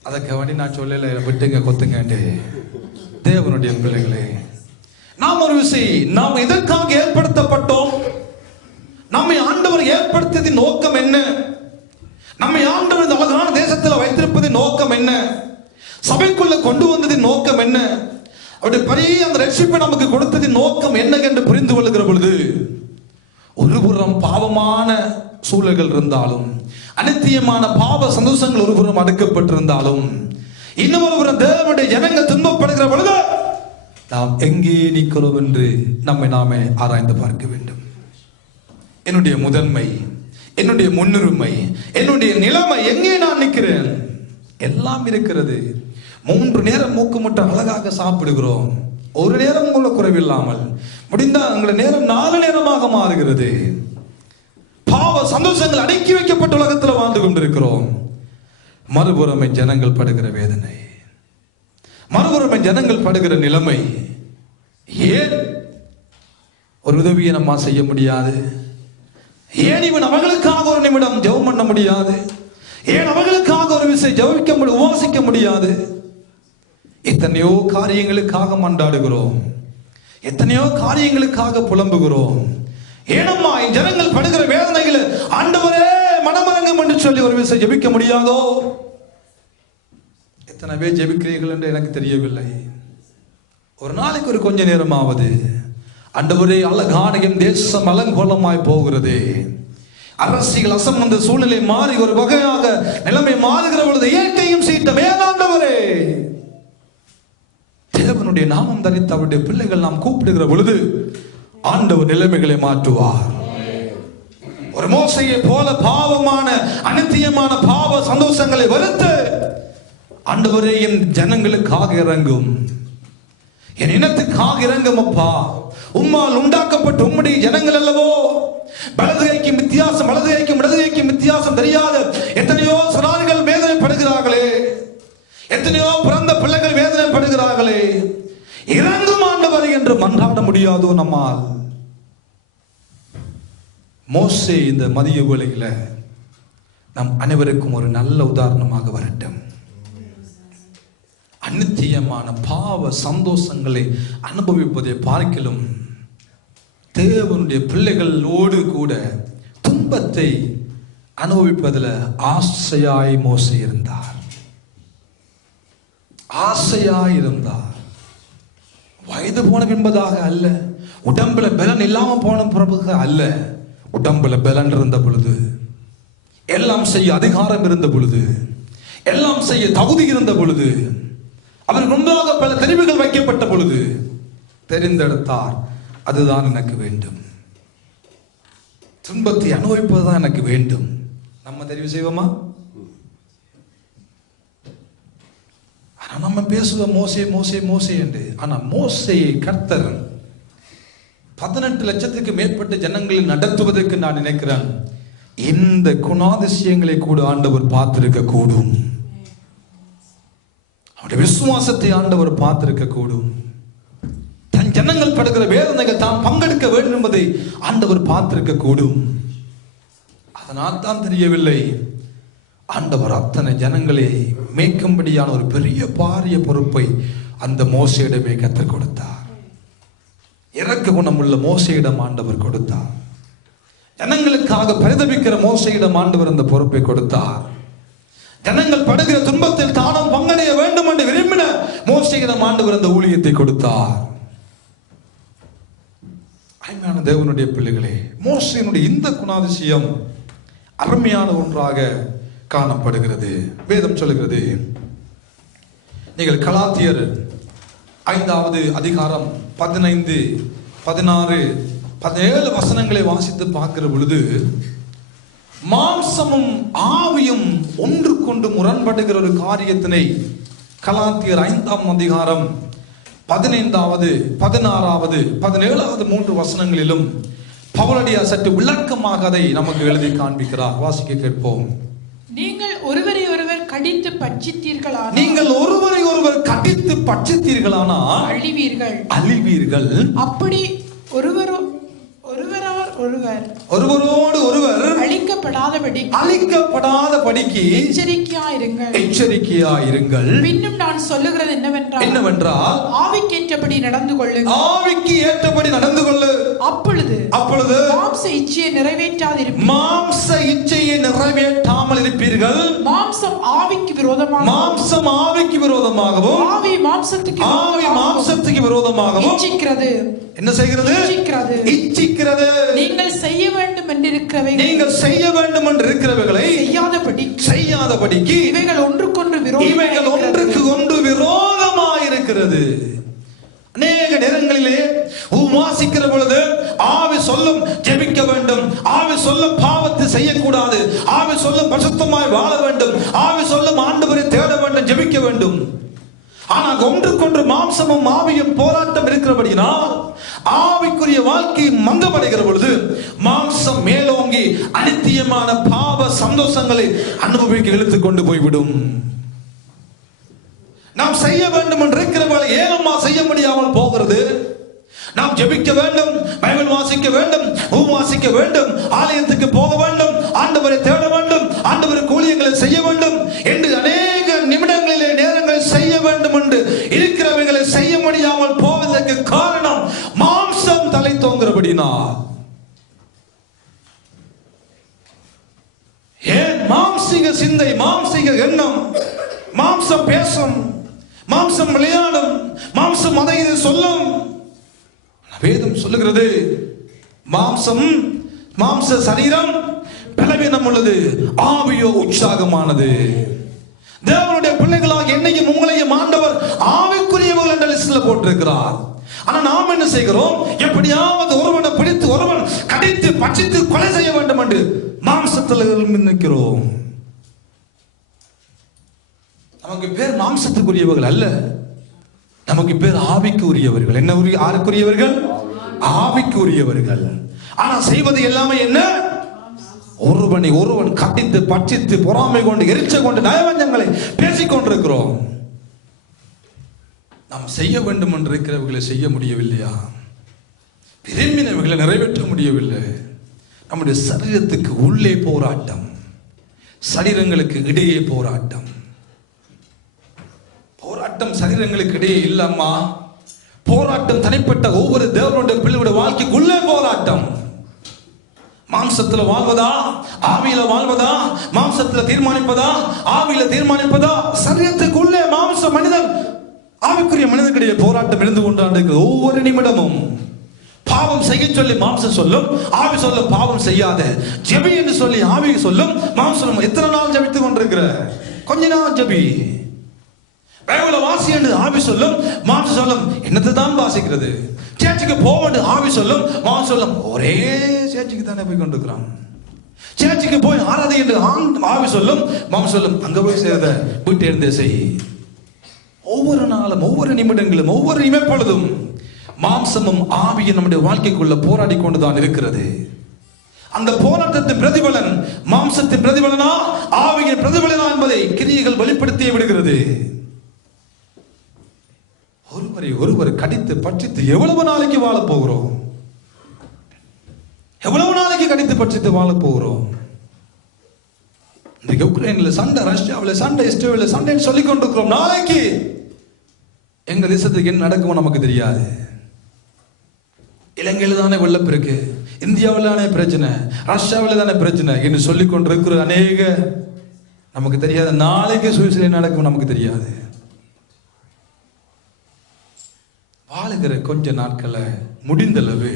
அதற்கு வேண்டி நான் சொல்லல விட்டுங்க கொத்துங்க. தேவனுடைய பிள்ளைகளே, நாம் ஒரு விஷயம், நாம் எதற்காக ஏற்படுத்தப்பட்டோம்? நம்மை ஆண்டவர் ஏற்படுத்தியதின் நோக்கம் என்ன? நம்மை ஆண்டவர் இந்த அழகான தேசத்தில் வைத்திருப்பதின் நோக்கம் என்ன? சபைக்குள்ள கொண்டு வந்ததின் நோக்கம் என்ன? அவருடைய பெரிய அந்த ரட்சிப்பை நமக்கு கொடுத்ததின் நோக்கம் என்ன என்று புரிந்து கொள்ளுகிற பொழுது, ஒருபுறம் பாவமான சூழல்கள் இருந்தாலும், அநித்தியமான பாவ சந்தோஷங்கள் ஒருபுறம் அடுக்கப்பட்டிருந்தாலும், இன்னொரு புறம் தேவனுடைய ஜனங்கள் துன்பப்படுகிற பொழுது நாம் எங்கே நிற்கிறோம் என்று நம்மை நாமே ஆராய்ந்து பார்க்க வேண்டும். என்னுடைய முதன்மை, என்னுடைய முன்னுரிமை, என்னுடைய நிலைமை, எங்கே நான் நிற்கிறேன்? எல்லாம் இருக்கிறது. 3 நேரம் மூக்கு முட்டை அழகாக சாப்பிடுகிறோம். ஒரு நேரம் உள்ள குறைவில்லாமல் முடிந்தால் உங்களுடைய நேரம் 4 நேரமாக மாறுகிறது. பாவ சந்தோஷங்கள் அடக்கி வைக்கப்பட்ட உலகத்தில் வாழ்ந்து கொண்டிருக்கிறோம். மறுபுறமை ஜனங்கள் படுகிற வேதனை, மறுபுறமை ஜனங்கள் படுகிற நிலைமை. ஏன் ஒரு உதவியை நம்ம செய்ய முடியாது? ஏன் இவன் அவர்களுக்காக ஒரு நிமிடம் ஜெபம் பண்ண முடியாது? ஏன் அவர்களுக்காக ஒரு விஷயம் ஜெபிக்க உபாசிக்க முடியாது? எத்தனையோ காரியங்களுக்காக மன்றாடுகிறோம், எத்தனையோ காரியங்களுக்காக புலம்புகிறோம். ஏனம்மா ஜனங்கள் படுகிற வேதனைகளை ஆண்டவரே மனமரங்கம் என்று சொல்லி ஒரு விஷயம் ஜெபிக்க முடியாதோ? எத்தனை பேர் ஜெபிக்கிறீர்கள் என்று எனக்கு தெரியவில்லை. ஒரு நாளைக்கு ஒரு கொஞ்ச நேரமாவது ஆண்டவரே அழகான என் தேசம் அலங்கோலமாய் போகிறது, அரசியல் அசம்பந்த சூழ்நிலை மாறி ஒரு வகையாக நிலைமை மாறுகிற பொழுது இயற்கையும் சீட்ட வேதாண்டவரே, தேவனுடைய நாமம் தரித்த அவருடைய பிள்ளைகள் நாம் கூப்பிடுகிற பொழுது ஆண்டவர் நிலைமைகளை மாற்றுவார். ஒரு மோசையை போல பாவமான அநித்தியமான பாவ சந்தோஷங்களை வெறுத்து ஆண்டவரே என் ஜனங்களுக்காக இறங்கும், என் இனத்துக்காக இறங்கும் அப்பா. உம்மால் உண்டாக்கப்பட்ட உம்முடைய ஜனங்கள் அல்லவோ, வலது கைக்கும் வித்தியாசம் வலது கைக்கும் இடது கைக்கும் வித்தியாசம் தெரியாத எத்தனையோ சிறார்கள் வேதனைப்படுகிறார்களே, எத்தனையோ பிறந்த பிள்ளைகள் வேதனைப்படுகிறார்களே. இறங்கும் ஆண்டவர் என்று மன்றாட முடியாதோ நம்மால்? மோசே இந்த மதிய வேளையில நம் அனைவருக்கும் ஒரு நல்ல உதாரணமாக வரட்டும். அநித்தியமான பாவ சந்தோஷங்களை அனுபவிப்பதை பார்க்கிலும் தேவனுடைய பிள்ளைகளோடு கூட துன்பத்தை அனுபவிப்பதில் ஆசையாய் மோசே இருந்தார். ஆசையாய் இருந்தார். வயது போன என்பதாக அல்ல, உடம்புல பலன் இல்லாம போன பிறகு அல்ல, உடம்புல பலன் இருந்த பொழுது, எல்லாம் செய்ய அதிகாரம் இருந்த பொழுது, எல்லாம் செய்ய தகுதி இருந்த பொழுது, அவர் முன்பாக பல தெரிவுகள் வைக்கப்பட்ட பொழுது தெரிந்தெடுத்தார், அதுதான் எனக்கு வேண்டும், துன்பத்தை அனுபவிப்பதுதான் எனக்கு வேண்டும். நம்ம தெரிவு செய்வோமா? நம்ம பேசுவோம் மோசே மோசே மோசே என்று. ஆனா மோசேயை கர்த்தர் 18 லட்சத்துக்கு மேற்பட்ட ஜனங்களை நடத்துவதற்கு நான் நினைக்கிறேன். இந்த குணாதிசயங்களை கூட ஆண்டவர் பார்த்திருக்க கூடும். அவருடைய விசுவாசத்தை ஆண்டவர் பார்த்திருக்க கூடும். தன் ஜனங்கள் படுகிற வேதனைகள் தான் பங்கெடுக்க வேண்டும் என்பதை ஆண்டவர் பார்த்திருக்க கூடும். அதனால் தான் தெரியவில்லை, ஆண்டவர் அத்தனை ஜனங்களை மேய்க்கும்படியான ஒரு பெரிய பாரிய பொறுப்பை அந்த மோசேயிடமே கற்றுக் கொடுத்தார். இறக்க குணமுள்ள மோசேயிடம் ஆண்டவர் கொடுத்தார். ஜனங்களுக்காக பரிதபிக்கிற மோசேயிடம் ஆண்டவர் அந்த பொறுப்பை கொடுத்தார். ஜனங்கள் படுகிற துன்பத்தில் தானும் பங்கடைய வேண்டும் என்று விரும்பின மோசேயிடம் ஆண்டவர் அந்த ஊழியத்தை கொடுத்தார். அருமையான தேவனுடைய பிள்ளைகளே, மோசேயினுடைய இந்த குணாதிசயம் அருமையான ஒன்றாக காணப்படுகிறது. வேதம் சொல்லுகிறது, நீங்கள் கலாத்தியர் 5வது அதிகாரம் 15, 16, 17 வசனங்களை வாசித்து பார்க்கிற பொழுது, மாம்சமும் ஆவியும் ஒன்றுக்கொண்டு முரண்படுகிற ஒரு காரியத்தினை கலாத்தியர் 5ஆம் அதிகாரம் 15வது, 16வது, 17வது 3 வசனங்களிலும் பவுலடியார் சற்று விளக்கமாக அதை நமக்கு எழுதி காண்பிக்கிறார். வாசிக்க கேட்போம். நீங்கள் ஒருவரை ஒருவர் கடித்து பட்சித்தீர்களானால், நீங்கள் ஒருவரை ஒருவர் கடித்து பட்சித்தீர்களானால் அழிவீர்கள். அப்படி ஒருவரோடு ஒருவர் அழிக்கப்படாதபடிக்கு எச்சரிக்கையாயிருங்கள். பின்னும் நான் சொல்லுகிறது என்னவென்றால், ஆவிக்கேற்றபடி நடந்து கொள்ளுங்கள். ஆவிக்கு ஏற்றபடி நடந்து கொள்ளு. அப்பொழுது மாம்ச இச்சையை நிறைவேற்றாமல் இருப்பீர்கள். மாம்சம் ஆவிக்கு விரோதமாகவும் ஆவி மாம்சத்துக்கு விரோதமாகவும் இச்சிக்கிறது. என்ன செய்கிறது? இச்சிக்கிறது. நீங்கள் செய்ய வேண்டும் என்று இருக்கிறவைகளை செய்யாதபடிக்கு இவைகள் ஒன்றுக்கு ஒன்று விரோதமாயிருக்கிறது. அநேக நேரங்களிலே உபவாசிக்கிற பொழுது ஆவி சொல்லும் ஜெபிக்க வேண்டும், ஆவி சொல்லும் பாவத்தை செய்யக்கூடாது, ஆவி சொல்லும் பரிசுத்தமாய் வாழ வேண்டும், ஆவி சொல்லும் ஆண்டவரை தேட வேண்டும், ஜெபிக்க வேண்டும். ஆனால் ஒன்றுக்கொன்று மாம்சமும் ஆவியும் போராட்டம் இருக்கிறபடியினால் ஆவிக்குரிய வாழ்க்கை மந்தமடைகிற பொழுது மாம்சம் மேலோங்கி அனித்தியமான பாவ சந்தோஷங்களை அனுபவிக்க இழுத்துக் கொண்டு போய்விடும். நாம் செய்ய வேண்டும் என்று இருக்கிறவளை ஏனம்மா செய்ய முடியாமல் போகிறது? நாம் ஜெபிக்க வேண்டும், பைபிள் வாசிக்க வேண்டும், உபவாசிக்க வேண்டும், ஆலயத்துக்கு போக வேண்டும், ஆண்டவரை தேட வேண்டும், ஆண்டவருக்கு ஊழியங்களை செய்ய வேண்டும் என்று அநேக நிமிடங்களிலே நேரங்கள் செய்ய வேண்டும் என்று இருக்கிறவைகளை செய்ய முடியாமல் போவதற்கு காரணம் மாம்சம் தலை தோங்குறபடினா. ஏன்? மாம்சிக சிந்தை, மாம்சிக எண்ணம். மாம்சம் பேசும், மாம்சம் விளையாடும், மாம்சம் அதை இதை சொல்லும். வேதம் சொல்லுகிறது, மாம்ச சரீரம் பலவீனம் உள்ளது, ஆவியோ உற்சாகமானது. தேவனுடைய பிள்ளைகளாக என்னையும் உங்களையும் ஆண்டவர் ஆவிக்குரியவர்கள் என்ற லிஸ்ட்ல போட்டிருக்கிறார். ஆனா நாம் என்ன செய்கிறோம்? எப்படியாவது ஒருவனை பிடித்து ஒருவன் கடித்து பட்சித்து கொலை செய்ய வேண்டும் என்று மாம்சத்தில் நிற்கிறோம். நமக்கு பேர் மாம்சத்துக்குரியவர்கள் அல்ல, நமக்கு பேர் ஆவிக்கு உரியவர்கள். என்ன யாருக்குரியவர்கள்? ஆவிக்கு உரியவர்கள். ஆனா செய்வது எல்லாமே என்ன? ஒருவனை ஒருவன் கடித்து பட்சித்து பொறாமை கொண்டு எரிச்ச கொண்டு நயவஞ்சங்களை பேசிக் கொண்டிருக்கிறோம். நாம் செய்ய வேண்டும் என்று இருக்கிறவர்களை செய்ய முடியவில்லையா? விரும்பினவர்களை நிறைவேற்ற முடியவில்லை. நம்முடைய சரீரத்துக்கு உள்ளே போராட்டம், சரீரங்களுக்கு இடையே போராட்டம். போராட்டம் சரீரங்களுக்கு இடையே இல்லம்மா, போராட்டம் தனிப்பட்ட ஒவ்வொரு தேவனுடைய பிள்ளைகளுடைய வாழ்க்கைக்குள்ளே போராட்டம். மாம்சத்தில் வாழ்வதா, ஆவியில வாழ்வதா, மாம்சத்தில் தீர்மானிப்பதா, ஆவியில தீர்மானிப்பதா? சரீரத்துக்குள்ளே மாம்ச மனிதன் ஆவிக்குரிய மனிதனுடைய போராட்டம் இருந்து கொண்டாண்டு ஒவ்வொரு நிமிடமும் பாவம் செய்ய சொல்லி மாம்சம் சொல்லும், ஆவி சொல்லும் பாவம் செய்யாத, ஜெபி என்று சொல்லி ஆவி சொல்லும், மாம்சம் எத்தனை நாள் ஜெபித்துக் கொண்டிருக்கிற? கொஞ்ச நாள் ஜெபி. பைபிளை வாசி என்று ஆவி சொல்லும், மாம்சம் சொல்லும் என்னத்தை தான் வாசிக்கிறது. சேர்ச்சுக்கு போவது ஆவி சொல்லும், மாம்சம் சொல்லும் ஒரே சேர்ச்சுக்கு தானே போய் கொண்டிருக்கிறான். சேர்ச்சுக்கு போய் ஆராதி என்று ஆவி சொல்லும், மாம்சம் சொல்லும் அங்க போய் செய்யறத வீட்டை இருந்தே செய். ஒவ்வொரு நாளும், ஒவ்வொரு நிமிடங்களும், ஒவ்வொரு இமைப்பொழுதும் மாம்சமும் ஆவியும் நம்முடைய வாழ்க்கைக்குள்ள போராடி கொண்டுதான் இருக்கிறது. அந்த போராட்டத்தின் பிரதிபலன் மாம்சத்தின் பிரதிபலனா ஆவியின் பிரதிபலனா என்பதை கிரியைகள் வெளிப்படுத்தியே விடுகிறது. ஒருவரை ஒருவர் கடித்து பட்சித்து எவ்வளவு நாளைக்கு வாழ போகிறோம்? எவ்வளவு நாளைக்கு கடித்து பட்சித்து வாழ போகிறோம்? இன்றைக்கு உக்ரைன்ல சண்டை, ரஷ்யாவில் சண்டை, இஸ்ரேலில் சண்டைன்னு சொல்லிக் கொண்டிருக்கிறோம். நாளைக்கு எங்க தேசத்துக்கு என்ன நடக்குமோ நமக்கு தெரியாது. இலங்கையில் தானே வெள்ளப்பெருக்கு, இந்தியாவில் தானே பிரச்சனை, ரஷ்யாவில் தானே பிரச்சனை என்று சொல்லிக் கொண்டிருக்கிற அநேக நமக்கு தெரியாது. நாளைக்கு சுவிட்சர்லாந்து நடக்கும் நமக்கு தெரியாது. வாழுகிற கொஞ்ச நாட்களை முடிந்தளவு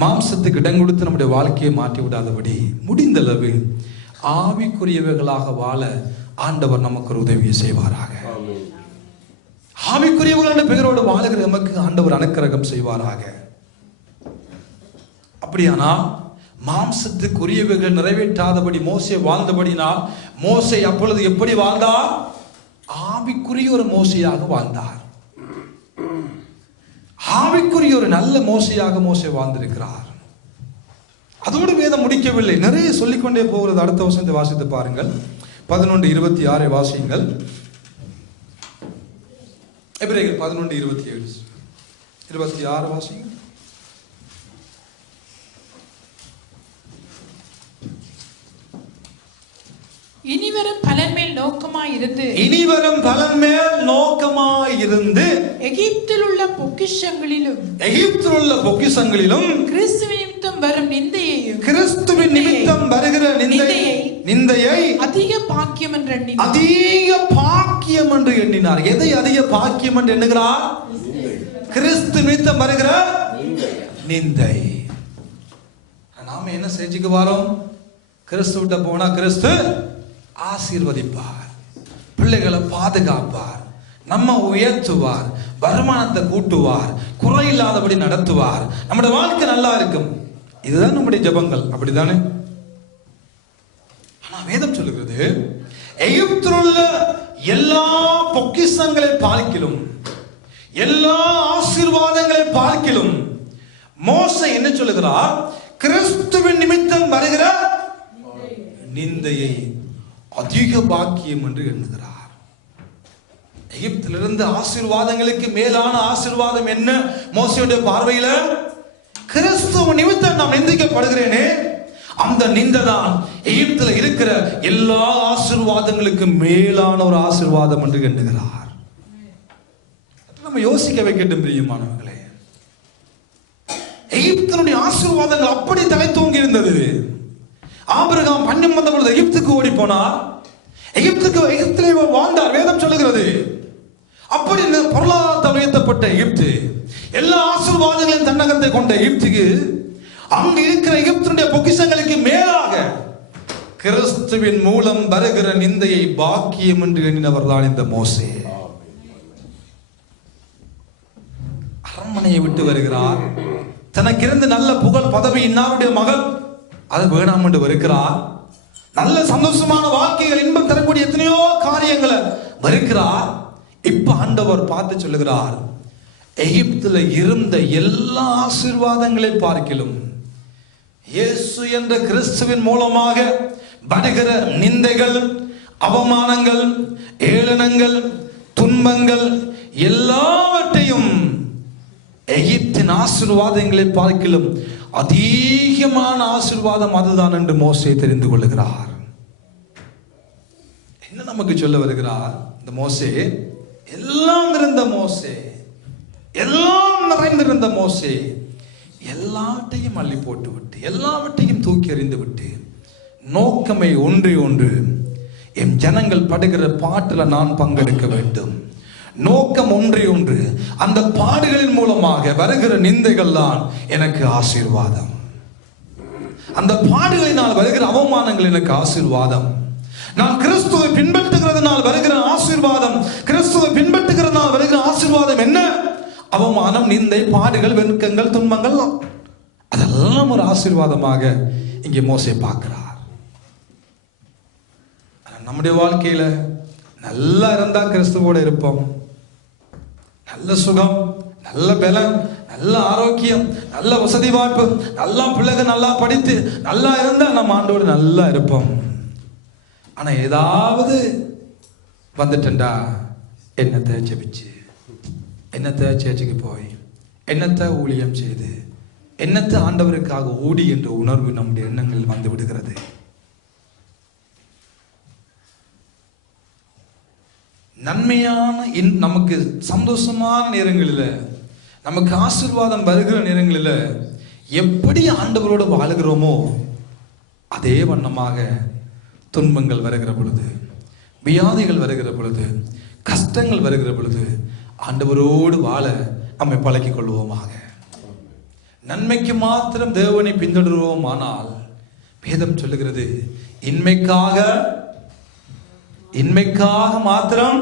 மாம்சத்துக்கு இடம் கொடுத்து நம்முடைய வாழ்க்கையை மாற்றி விடாதபடி முடிந்தளவு ஆவிக்குரியவர்களாக வாழ ஆண்டவர் நமக்கு ஒரு உதவியை செய்வாராக. ஆவிக்குரியவர்கள் என்ற பெயரோடு வாழுகிற நமக்கு ஆண்டவர் அனுக்கிரகம் செய்வாராக. அப்படியானா மாம்சத்துக்குரியவைகள் நிறைவேற்றாதபடி மோசே வாழ்ந்தபடினால் மோசே அப்பொழுது எப்படி வாழ்ந்தார்? ஆவிக்குரிய ஒரு மோசையாக வாழ்ந்தார். ஆவிக்குரிய ஒரு நல்ல மோசையாக மோசே வாழ்ந்திருக்கிறார். அதோடு வேதம் முடிக்கவில்லை, நிறைய சொல்லிக்கொண்டே போகிறது. அடுத்த வசனத்தை வாசித்து பாருங்கள். 11:26 வாசியுங்கள். எபிரேயர் 11:27 26 வாசியுங்கள். இனிவரும் பலன் மேல் நோக்கமாயிருந்து எகிப்தில் உள்ள பொக்கிஷங்களிலும் கிறிஸ்துவின் நிமித்தம் வரும் நிந்தையையும் கிறிஸ்துவின் நிமித்தம் வருகிற நிந்தையை அதிக பாக்கியம் என்று எண்ணினார். எதை அதிக பாக்கியம் என்று எண்ணுகிறார்? கிறிஸ்து நிமித்தம் வருகிற நிந்தை. நாம என்ன செஞ்சுக்கு வரோம்? கிறிஸ்து விட்ட போனா கிறிஸ்து ஆசீர்வதிப்பார், பிள்ளைகளை பாதுகாப்பார், நம்ம உயர்த்துவார், வருமானத்தை கூட்டுவார், குறையில்லாதபடி நடத்துவார், நம்முடைய வாழ்க்கை நல்லா இருக்கும். இதுதான் நம்முடைய ஜெபங்கள், அப்படித்தானே? ஆனா வேதம் சொல்லுகிறது, எகிப்தில் உள்ள எல்லா பொக்கிஷங்களை பார்க்கிலும், எல்லா ஆசீர்வாதங்களை பார்க்கிலும் மோசே என்ன சொல்லுகிறார்? கிறிஸ்துவின் நிமித்தம் வருகிற நிந்தையை அதிக பாக்கியம் என்று எண்ணுகிறார். எகிப்திலிருந்து ஆசீர்வாதங்களுக்கு மேலான ஆசீர்வாதம் என்ன மோசேயுடைய பார்வையில? கிறிஸ்துவ நிமித்தம் நாம் நிந்திக்கப்படுகிறேனே, அந்த நிந்தை தான் எகிப்தில் இருக்கிற எல்லா ஆசீர்வாதங்களுக்கு மேலான ஒரு ஆசீர்வாதம் என்று எண்ணுகிறார். நம்ம யோசிக்க வைக்கட்டும் பிரியமானவர்களே. எகிப்தினுடைய ஆசீர்வாதங்கள் அப்படி தலை தூங்கி இருந்தது. ஆபிரகாம் பஞ்சம் வந்த பொழுது எகிப்துக்கு ஓடி போனார். எகிப்திலே வாழ்ந்தார். வேதம் சொல்லுகிறது, அப்படி பொருளாதாரத்தால் உயர்த்தப்பட்ட எகிப்து, எல்லா ஆசீர்வாதங்களையும் தன்னகத்தை கொண்ட எகிப்துக்கு, அங்கு இருக்கிற எகிப்தினுடைய பொக்கிஷங்களுக்கு மேலாக கிறிஸ்துவின் மூலம் வருகிற நிந்தையை பாக்கியம் என்று எண்ணினவர் தான் இந்த மோசே. அரண்மனையை விட்டு வருகிறார். தனக்கு இருந்து நல்ல புகழ் பதவி இன்னாருடைய மகள், அது வேணாம் என்று வெறுக்கிறார். நல்ல சந்தோஷமான வாழ்க்கைகள், இன்பம் தரக்கூடிய எத்தனையோ காரியங்களை வெறுக்கிறார். இப்ப ஆண்டவர் பார்த்து சொல்லுகிறார், எகிப்துல இருந்த எல்லா ஆசீர்வாதங்களை பார்க்கிலும் இயேசு என்ற கிறிஸ்துவின் மூலமாக வருகிற நிந்தைகள், அவமானங்கள், ஏளனங்கள், துன்பங்கள் எல்லாவற்றையும் எகிப்தின் ஆசீர்வாதங்களை பார்க்கிலும் அதிகமான ஆசீர்வாதம் அதுதான் என்று மோசே தெரிந்து கொள்ளுகிறார். என்ன நமக்கு சொல்ல வருகிறார் இந்த மோசே? எல்லாம் இருந்த மோசே, எல்லாம் நிறைந்திருந்த மோசே, எல்லாவற்றையும் அள்ளி போட்டு விட்டு, எல்லாவற்றையும் தூக்கி எறிந்து விட்டு, நோக்கமை ஒன்றே ஒன்று, என் ஜனங்கள் படுகிற பாட்டில் நான் பங்கெடுக்க வேண்டும். நோக்கம் ஒன்றே ஒன்று, அந்த பாடுகளின் மூலமாக வருகிற நிந்தைகள் தான் எனக்கு ஆசீர்வாதம். அந்த பாடுகளினால் வருகிற அவமானங்கள் எனக்கு ஆசீர்வாதம். நான் கிறிஸ்துவை பின்பற்றுகிறதுனால் வருகிற ஆசீர்வாதம், கிறிஸ்துவை பின்பற்றுகிறதுனால் வருகிற ஆசீர்வாதம் என்ன? அவமானம், நிந்தை, பாடுகள், வெட்கங்கள், துன்பங்கள், அதெல்லாம் ஒரு ஆசீர்வாதமாக இங்கே மோசே பார்க்கிறார். நம்முடைய வாழ்க்கையில நல்லா இருந்தா கிறிஸ்துவோட இருப்போம். நல்ல சுகம், நல்ல பலம், நல்ல ஆரோக்கியம், நல்ல வசதி வாய்ப்பு, நல்லா பிள்ளைங்க நல்லா படித்து நல்லா இருந்தா நம்ம ஆண்டோடு நல்லா இருப்போம். ஆனா ஏதாவது வந்துட்டா என்னத்தை ஜெபிச்சு, என்னத்தை சேர்ச்சுக்கு போய், என்னத்தை ஊழியம் செய்து, என்னத்தை ஆண்டவருக்காக ஓடி என்ற உணர்வு நம்முடைய எண்ணங்கள் வந்து விடுகிறது. நன்மையான நமக்கு சந்தோஷமான நேரங்களில், நமக்கு ஆசீர்வாதம் வருகிற நேரங்களில் எப்படி ஆண்டவரோடு வாழுகிறோமோ அதே வண்ணமாக துன்பங்கள் வருகிற பொழுது, வியாதிகள் வருகிற பொழுது, கஷ்டங்கள் வருகிற பொழுது ஆண்டவரோடு வாழ நம்மை பழக்கிக் கொள்வோமாக. நன்மைக்கு மாத்திரம் தேவனை பின்தொடருவோம். ஆனால் வேதம் சொல்லுகிறது, இன்மைக்காக மாத்திரம்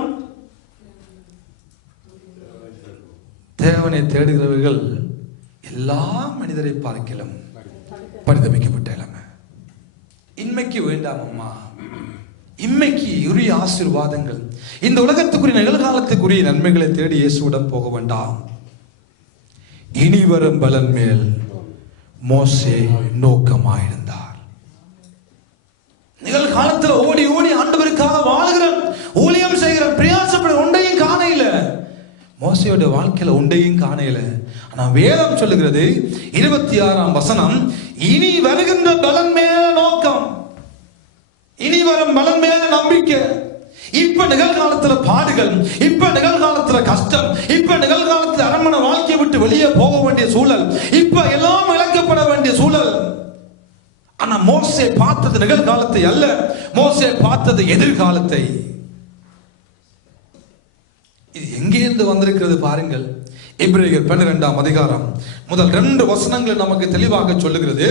தேவனை தேடுகிறவர்கள் எல்லா மனிதரை பார்க்கலாம் பரிதபிக்கப்பட்ட இளமை. இன்மைக்கு வேண்டாம் அம்மா, இன்மைக்கு உரிய ஆசீர்வாதங்கள், இந்த உலகத்துக்குரிய நிகழ்காலத்துக்குரிய நன்மைகளை தேடி இயேசுவிடம் போக வேண்டாம். இனி வரும் பலன் மேல் மோசே நோக்கமாயிருந்தார். நிகழ்காலத்தில் ஓடி ஓடி ஆண்டவருக்காக வாழ்கிற, ஊழியம் செய்கிற, பிரயாசப்பட ஒன்றையும் காணையில. மோசையோட வாழ்க்கையில ஒன்றையும் காணையில. ஆனா வேதம் சொல்லுகிறது 26ஆம் வசனம், இனி வருகின்ற பலன் மேல நோக்கம், இனி வரும் பலன் மேல நம்பிக்கை. இப்ப நிகழ்காலத்துல பாடுகள், இப்ப நிகழ்காலத்துல கஷ்டம், இப்ப நிகழ்காலத்துல அரண்மனை வாழ்க்கையை விட்டு வெளியே போக வேண்டிய சூழல், இப்ப எல்லாம் இழக்கப்பட வேண்டிய சூழல். ஆனா மோசே பார்த்தது நிகழ்காலத்தை அல்ல, மோசே பார்த்தது எதிர்காலத்தை. இது எங்கிருந்து வந்திருக்கிறது பாருங்கள். எபிரேயர் 12ஆம் அதிகாரம் முதல் 2 வசனங்கள் நமக்கு தெளிவாக சொல்லுகிறது.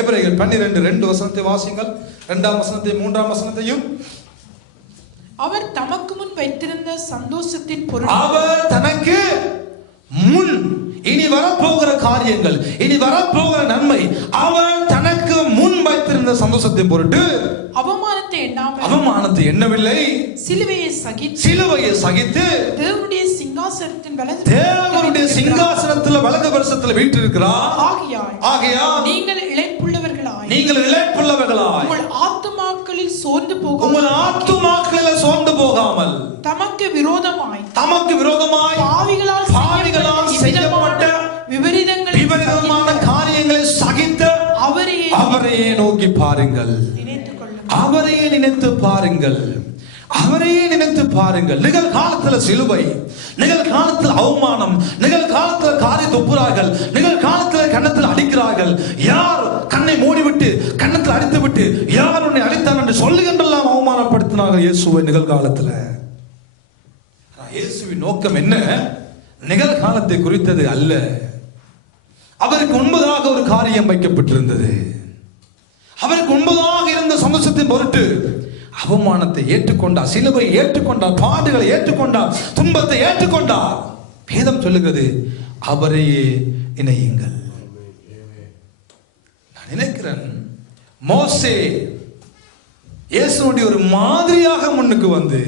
எபிரேயர் 12 2 வசனத்தை வாசிங்கள். 2ஆம் வசனத்தை 3ஆம் வசனத்தையும். அவர் தமக்கு முன் வைத்திருந்த சந்தோஷத்தின் பொருள், அவர் தனக்கு முன் இனி வரப்போகிற காரியங்கள், இனி வரப்போகிற நன்மை, அவர் தனக்கு முன் வைத்திருந்த சந்தோஷத்தின் பொருட்டு அவமானத்தை எண்ணவில்லை, சிலுவையை சகித்து தேவனுடைய சிங்காசனத்தில் வலது வருஷத்தில் வீற்றிருக்கிறார். ஆகையால் நீங்கள் இளைப்புள்ளவர்களாய் உங்கள் ஆத்துமாக்களில் சோர்ந்து போகாமல் தமக்கு விரோதமாய் பாவிகளால் செய்யப்பட்ட விபரீதமான காரியங்களை சகித்த அவரையே நோக்கி பாருங்கள், அவரையே நினைத்து பாருங்கள், அவரையே நினைத்து பாருங்கள். நிகழ்காலத்தில் சிலுவை, நிகழ்காலத்தில் அவமானம், நிகழ்காலத்தில் காரி துப்புறார்கள், நிகழ்காலத்தில் கன்னத்தில் அடிக்கிறார்கள். யார் கண்ணை மூடிவிட்டு கன்னத்தில் அடித்து விட்டு யார் உன்னை அடித்தான் என்று சொல்லுகின்றெல்லாம் அவமானப்படுத்தினார்கள் இயேசுவை நிகழ்காலத்தில். இயேசுவின் நோக்கம் என்ன? நிகழ்காலத்தை குறித்தது அல்ல. அவருக்கு முன்பதாக ஒரு காரியம் வைக்கப்பட்டிருந்தது. அவருக்கு முன்பதாக இருந்த சந்தோஷத்தின் பொருட்டு அவமானத்தை ஏற்றுக்கொண்டார், சிலுவை ஏற்றுக்கொண்டார், பாடுகளை ஏற்றுக்கொண்டார், துன்பத்தை ஏற்றுக்கொண்டார். வேதம் சொல்லுகிறது, அவரையே இணையுங்கள். நான் நினைக்கிறேன், மோசே இயேசுவுடைய ஒரு மாதிரியாக முன்னுக்கு வந்து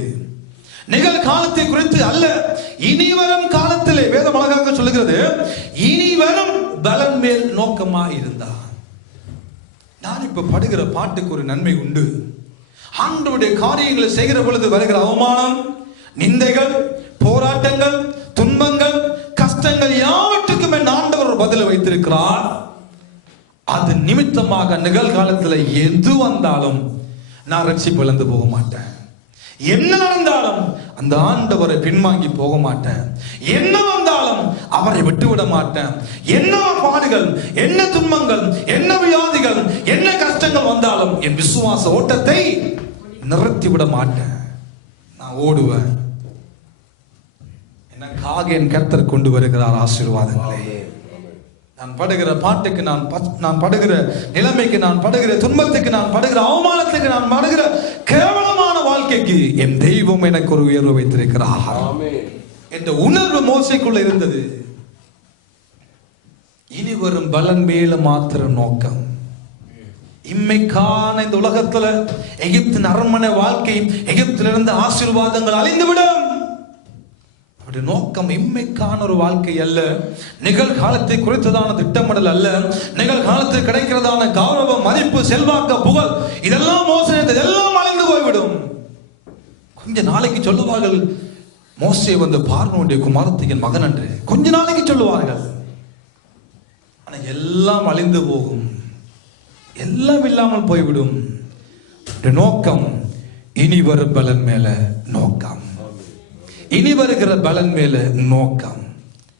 நிகழ்காலத்தை குறித்து அல்ல, இனி வரும் காலத்திலே வேதம் அழகாக சொல்லுகிறது, இனி வரும் பலன் மேல் நோக்கமாக இருந்தார். நான் இப்ப படுகிற பாட்டுக்கு ஒரு நன்மை உண்டு. ஆண்டவருடைய காரியங்களை செய்கிற பொழுது வருகிற அவமானம், நிந்தைகள், போராட்டங்கள், துன்பங்கள், கஷ்டங்கள் யாவற்றுக்கும் என் ஆண்டவர் ஒரு பதிலை வைத்திருக்கிறார். அது நிமித்தமாக நிகழ்காலத்தில் எது வந்தாலும் நான் ரட்சிப்பு இழந்து போக மாட்டேன். என்ன நடந்தாலும் அந்த ஆண்டவரை பின்வாங்கி போக மாட்டேன். என்ன வந்தாலும் அவரை விட்டுவிட மாட்டேன். என்ன பாடுகள், என்ன துன்பங்கள், என்ன வியாதிகள், என்ன கஷ்டங்கள் வந்தாலும் என் விசுவாச ஓட்டத்தை நிறுத்திவிட மாட்டேன். நான் ஓடுவேன். எனக்காக என் கர்த்தர் கொண்டு வருகிறார் ஆசீர்வாதங்களை. நான் படுகிற பாட்டுக்கு, நான் படுகிற நிலைமைக்கு, நான் படுகிற துன்பத்துக்கு, நான் படுகிற அவமானத்துக்கு, நான் படுகிற கேவலமான வாழ்க்கைக்கு என் தெய்வம் எனக்கு ஒரு உயர்வு வைத்திருக்கிறார் என்ற உணர்வு மோசைக்குள்ள இருந்தது. இனி வரும் பலன் மேல மாத்திர நோக்கம். இம்மைக்கான இந்த உலகத்துல எகிப்தின் அரண்மனை வாழ்க்கை, எகிப்திலிருந்து ஆசீர்வாதங்கள் அழிந்துவிடும். நோக்கம் இம்மைக்கான ஒரு வாழ்க்கை அல்ல, நிகழ்காலத்தை குறித்ததான திட்டமிடல் அல்ல, நிகழ்காலத்தில் கிடைக்கிறதான கௌரவம், மதிப்பு, செல்வாக்கு, புகழ், இதெல்லாம் மோசே, இதெல்லாம் அழிந்து போய்விடும். கொஞ்ச நாளைக்கு சொல்லுவார்கள், மோசே வந்து பார்வோனுடைய குமாரத்தின் மகன் என்று கொஞ்ச நாளைக்கு சொல்லுவார்கள். ஆனா எல்லாம் அழிந்து போகும், எல்லாம் இல்லாமல் போய்விடும். நோக்கம் இனி வரும் பலன் மேல நோக்கம், இனி வருகிற பலன் மேல நோக்கம்.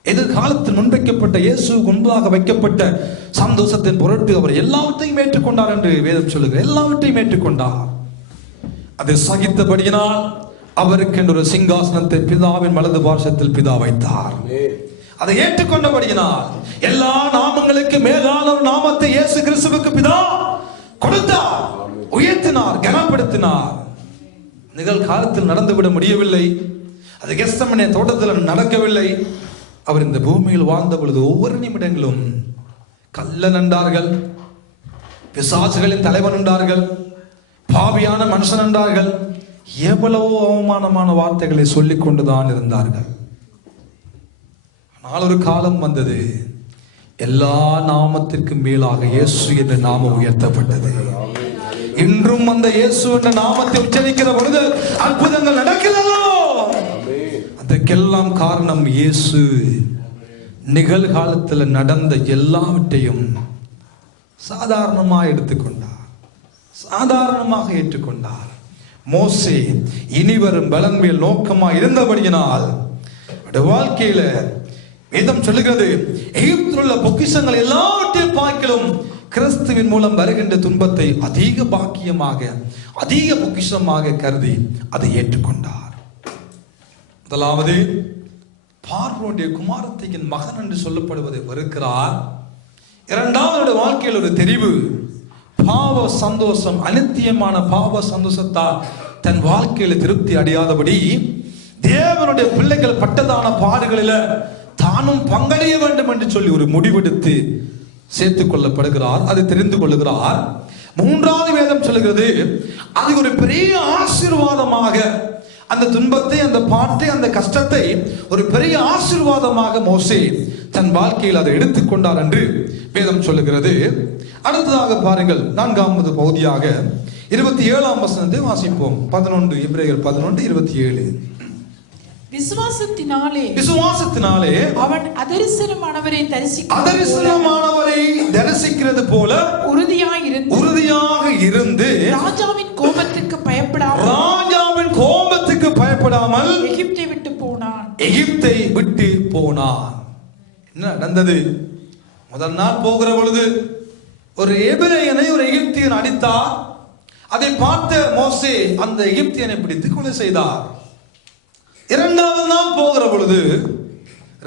எதிர்காலத்தில் முன்வைக்கப்பட்ட இயேசுவுக்கு முன்பாக வைக்கப்பட்ட சந்தோஷத்தின் பொருட்டு அவர் எல்லாவற்றையும் ஏற்றுக்கொண்டார் என்று வேதம் சொல்லுகிறது. எல்லாவற்றையும் ஏற்றுக்கொண்டார். அதை சகித்தபடியினால் அவருக்கு ஒரு சிங்காசனத்தை பிதாவின் வலது பார்சத்தில் பிதா வைத்தார். அதை ஏற்றுக்கொண்டபடியினால் எல்லா நாமங்களுக்கு மேலான ஒரு நாமத்தை இயேசு கிறிஸ்துவுக்கு பிதா கொடுத்தார், உயர்த்தினார், கனப்படுத்தினார். நிகழ்காலத்தில் நடந்துவிட முடியவில்லை. அது கெத்செமனே தோட்டத்தில் நடக்கவில்லை. அவர் இந்த பூமியில் வாழ்ந்த பொழுது ஒவ்வொரு நிமிடங்களும் கள்ளன் என்றார்கள், பிசாசுகளின் தலைவன் என்றார்கள், பாவியான மனுஷன் என்றார்கள், எவ்வளவோ அவமானமான வார்த்தைகளை சொல்லிக் கொண்டுதான் இருந்தார்கள். ஆனால் ஒரு காலம் வந்தது, எல்லா நாமத்திற்கும் மேலாக இயேசு என்ற நாமம் உயர்த்தப்பட்டது. இன்றும் அந்த இயேசு என்ற நாமத்தை உச்சரிக்கிற பொழுது அற்புதங்கள் நடக்கிறதோ, அதற்கெல்லாம் காரணம் இயேசு நிகழ்காலத்தில் நடந்த எல்லாவற்றையும் சாதாரணமாக எடுத்துக்கொண்டார், சாதாரணமாக ஏற்றுக்கொண்டார். மோசே இனிவரும் பலன் மேல் நோக்கமாக இருந்தபடியினால் வாழ்க்கையில வேதம் சொல்லுகிறது, எகிப்தில் உள்ள பொக்கிஷங்கள் எல்லாவற்றையும் பார்க்கிலும் கிறிஸ்துவின் மூலம் வருகின்ற துன்பத்தை அதிக பாக்கியமாக, அதிக பொக்கிஷமாக கருதி அதை ஏற்றுக்கொண்டார். முதலாவது, பார்வோனுடைய குமாரத்தின் மகன் என்று சொல்லப்படுவதை வெறுக்கிறார். இரண்டாவது, வாழ்க்கையில் ஒரு தெரிவு, பாவ சந்தோஷம், அனித்தியமான பாவ சந்தோஷத்தால் தன் வாழ்க்கையில திருப்தி அடையாதபடி தேவனுடைய பிள்ளைகள் பட்டதான பாடுகளில தானும் பங்கடைய வேண்டும் என்று சொல்லி ஒரு முடிவெடுத்து சேர்த்துக் கொள்ளப்படுகிறார். அதை தெரிந்து கொள்ளுகிறார். மூன்றாவது வேதம் சொல்லுகிறது, அது ஒரு பெரிய ஆசீர்வாதமாக, அந்த துன்பத்தை, அந்த பாட்டை, அந்த கஷ்டத்தை ஒரு பெரிய ஆசீர்வாதமாக மோசே தன் வாழ்க்கையில் அதை எடுத்துக்கொண்டார் என்று வேதம் சொல்லுகிறது. அடுத்ததாக பாருங்கள், 4வது பகுதியாக 27ஆம் வசனத்தை வாசிப்போம். 11 எபிரேயர் 11:27. விசுவாசத்தினாலே அவன் அதரிசனமானவரை தரிசிக்கிறது போல உறுதியாக இருந்து ராஜாவின் கோபத்துக்கு பயப்படாமல் எகிப்தை விட்டு போனான். என்ன நடந்தது? முதல் நாள் போகிற பொழுது ஒரு எபிரேயனை ஒரு எகிப்தியன் அடித்தார். அதை பார்த்த மோசே அந்த எகிப்தியனை பிடித்து கொலை செய்தார். இரண்டாவது நாள் போகிற பொழுது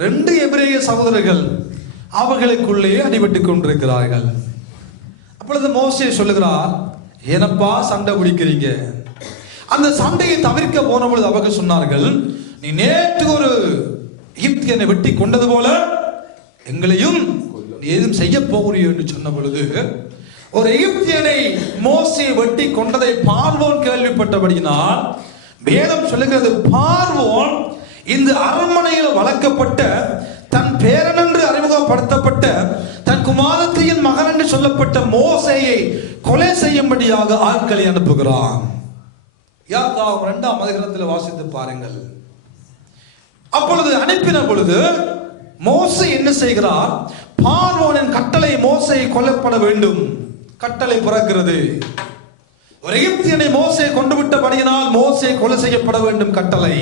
2 எபிரேய சகோதரர்கள் அவர்களுக்குள்ளே அடிபட்டுக் கொண்டிருக்கிறார்கள். அப்பொழுது மோசே சொல்லுகிறார், ஏனப்பா சண்டை பிடிக்கிறீங்க? அந்த சண்டையை தவிர்க்க போன பொழுது அவர்கள் சொன்னார்கள், நீ நேற்று ஒரு எகிப்தியனை வெட்டி கொண்டது போல எங்களையும் ஏதும் செய்ய போகிறியோ என்று சொன்ன பொழுது, ஒரு எகிப்தியனை மோசே வெட்டி கொண்டதை பார்வோன் கேள்விப்பட்டபடியினால் வேதம் சொல்லுகிறது, பார்வோன் இந்த அரண்மனையில் வளர்க்கப்பட்ட தன் பேரன் என்று அறிமுகப்படுத்தப்பட்ட தன் குமாரத்தியின் மகன் என்று சொல்லப்பட்ட மோசேயை கொலை செய்யும்படியாக ஆட்களை அனுப்புகிறான். யாத்ராகமம் 2ஆம் அதிகாரத்தில் வாசித்து பாருங்கள். அப்பொழுது அனுப்பின பொழுது மோசே என்ன செய்கிறார்? பார்வோனின் கட்டளை மோசே கொல்லப்பட வேண்டும், கட்டளை பிறக்கிறது. ஒரு எகிப்தியனை மோசே கொண்டு விட்டபடியினால் மோசே கொலை செய்யப்பட வேண்டும் கட்டளை.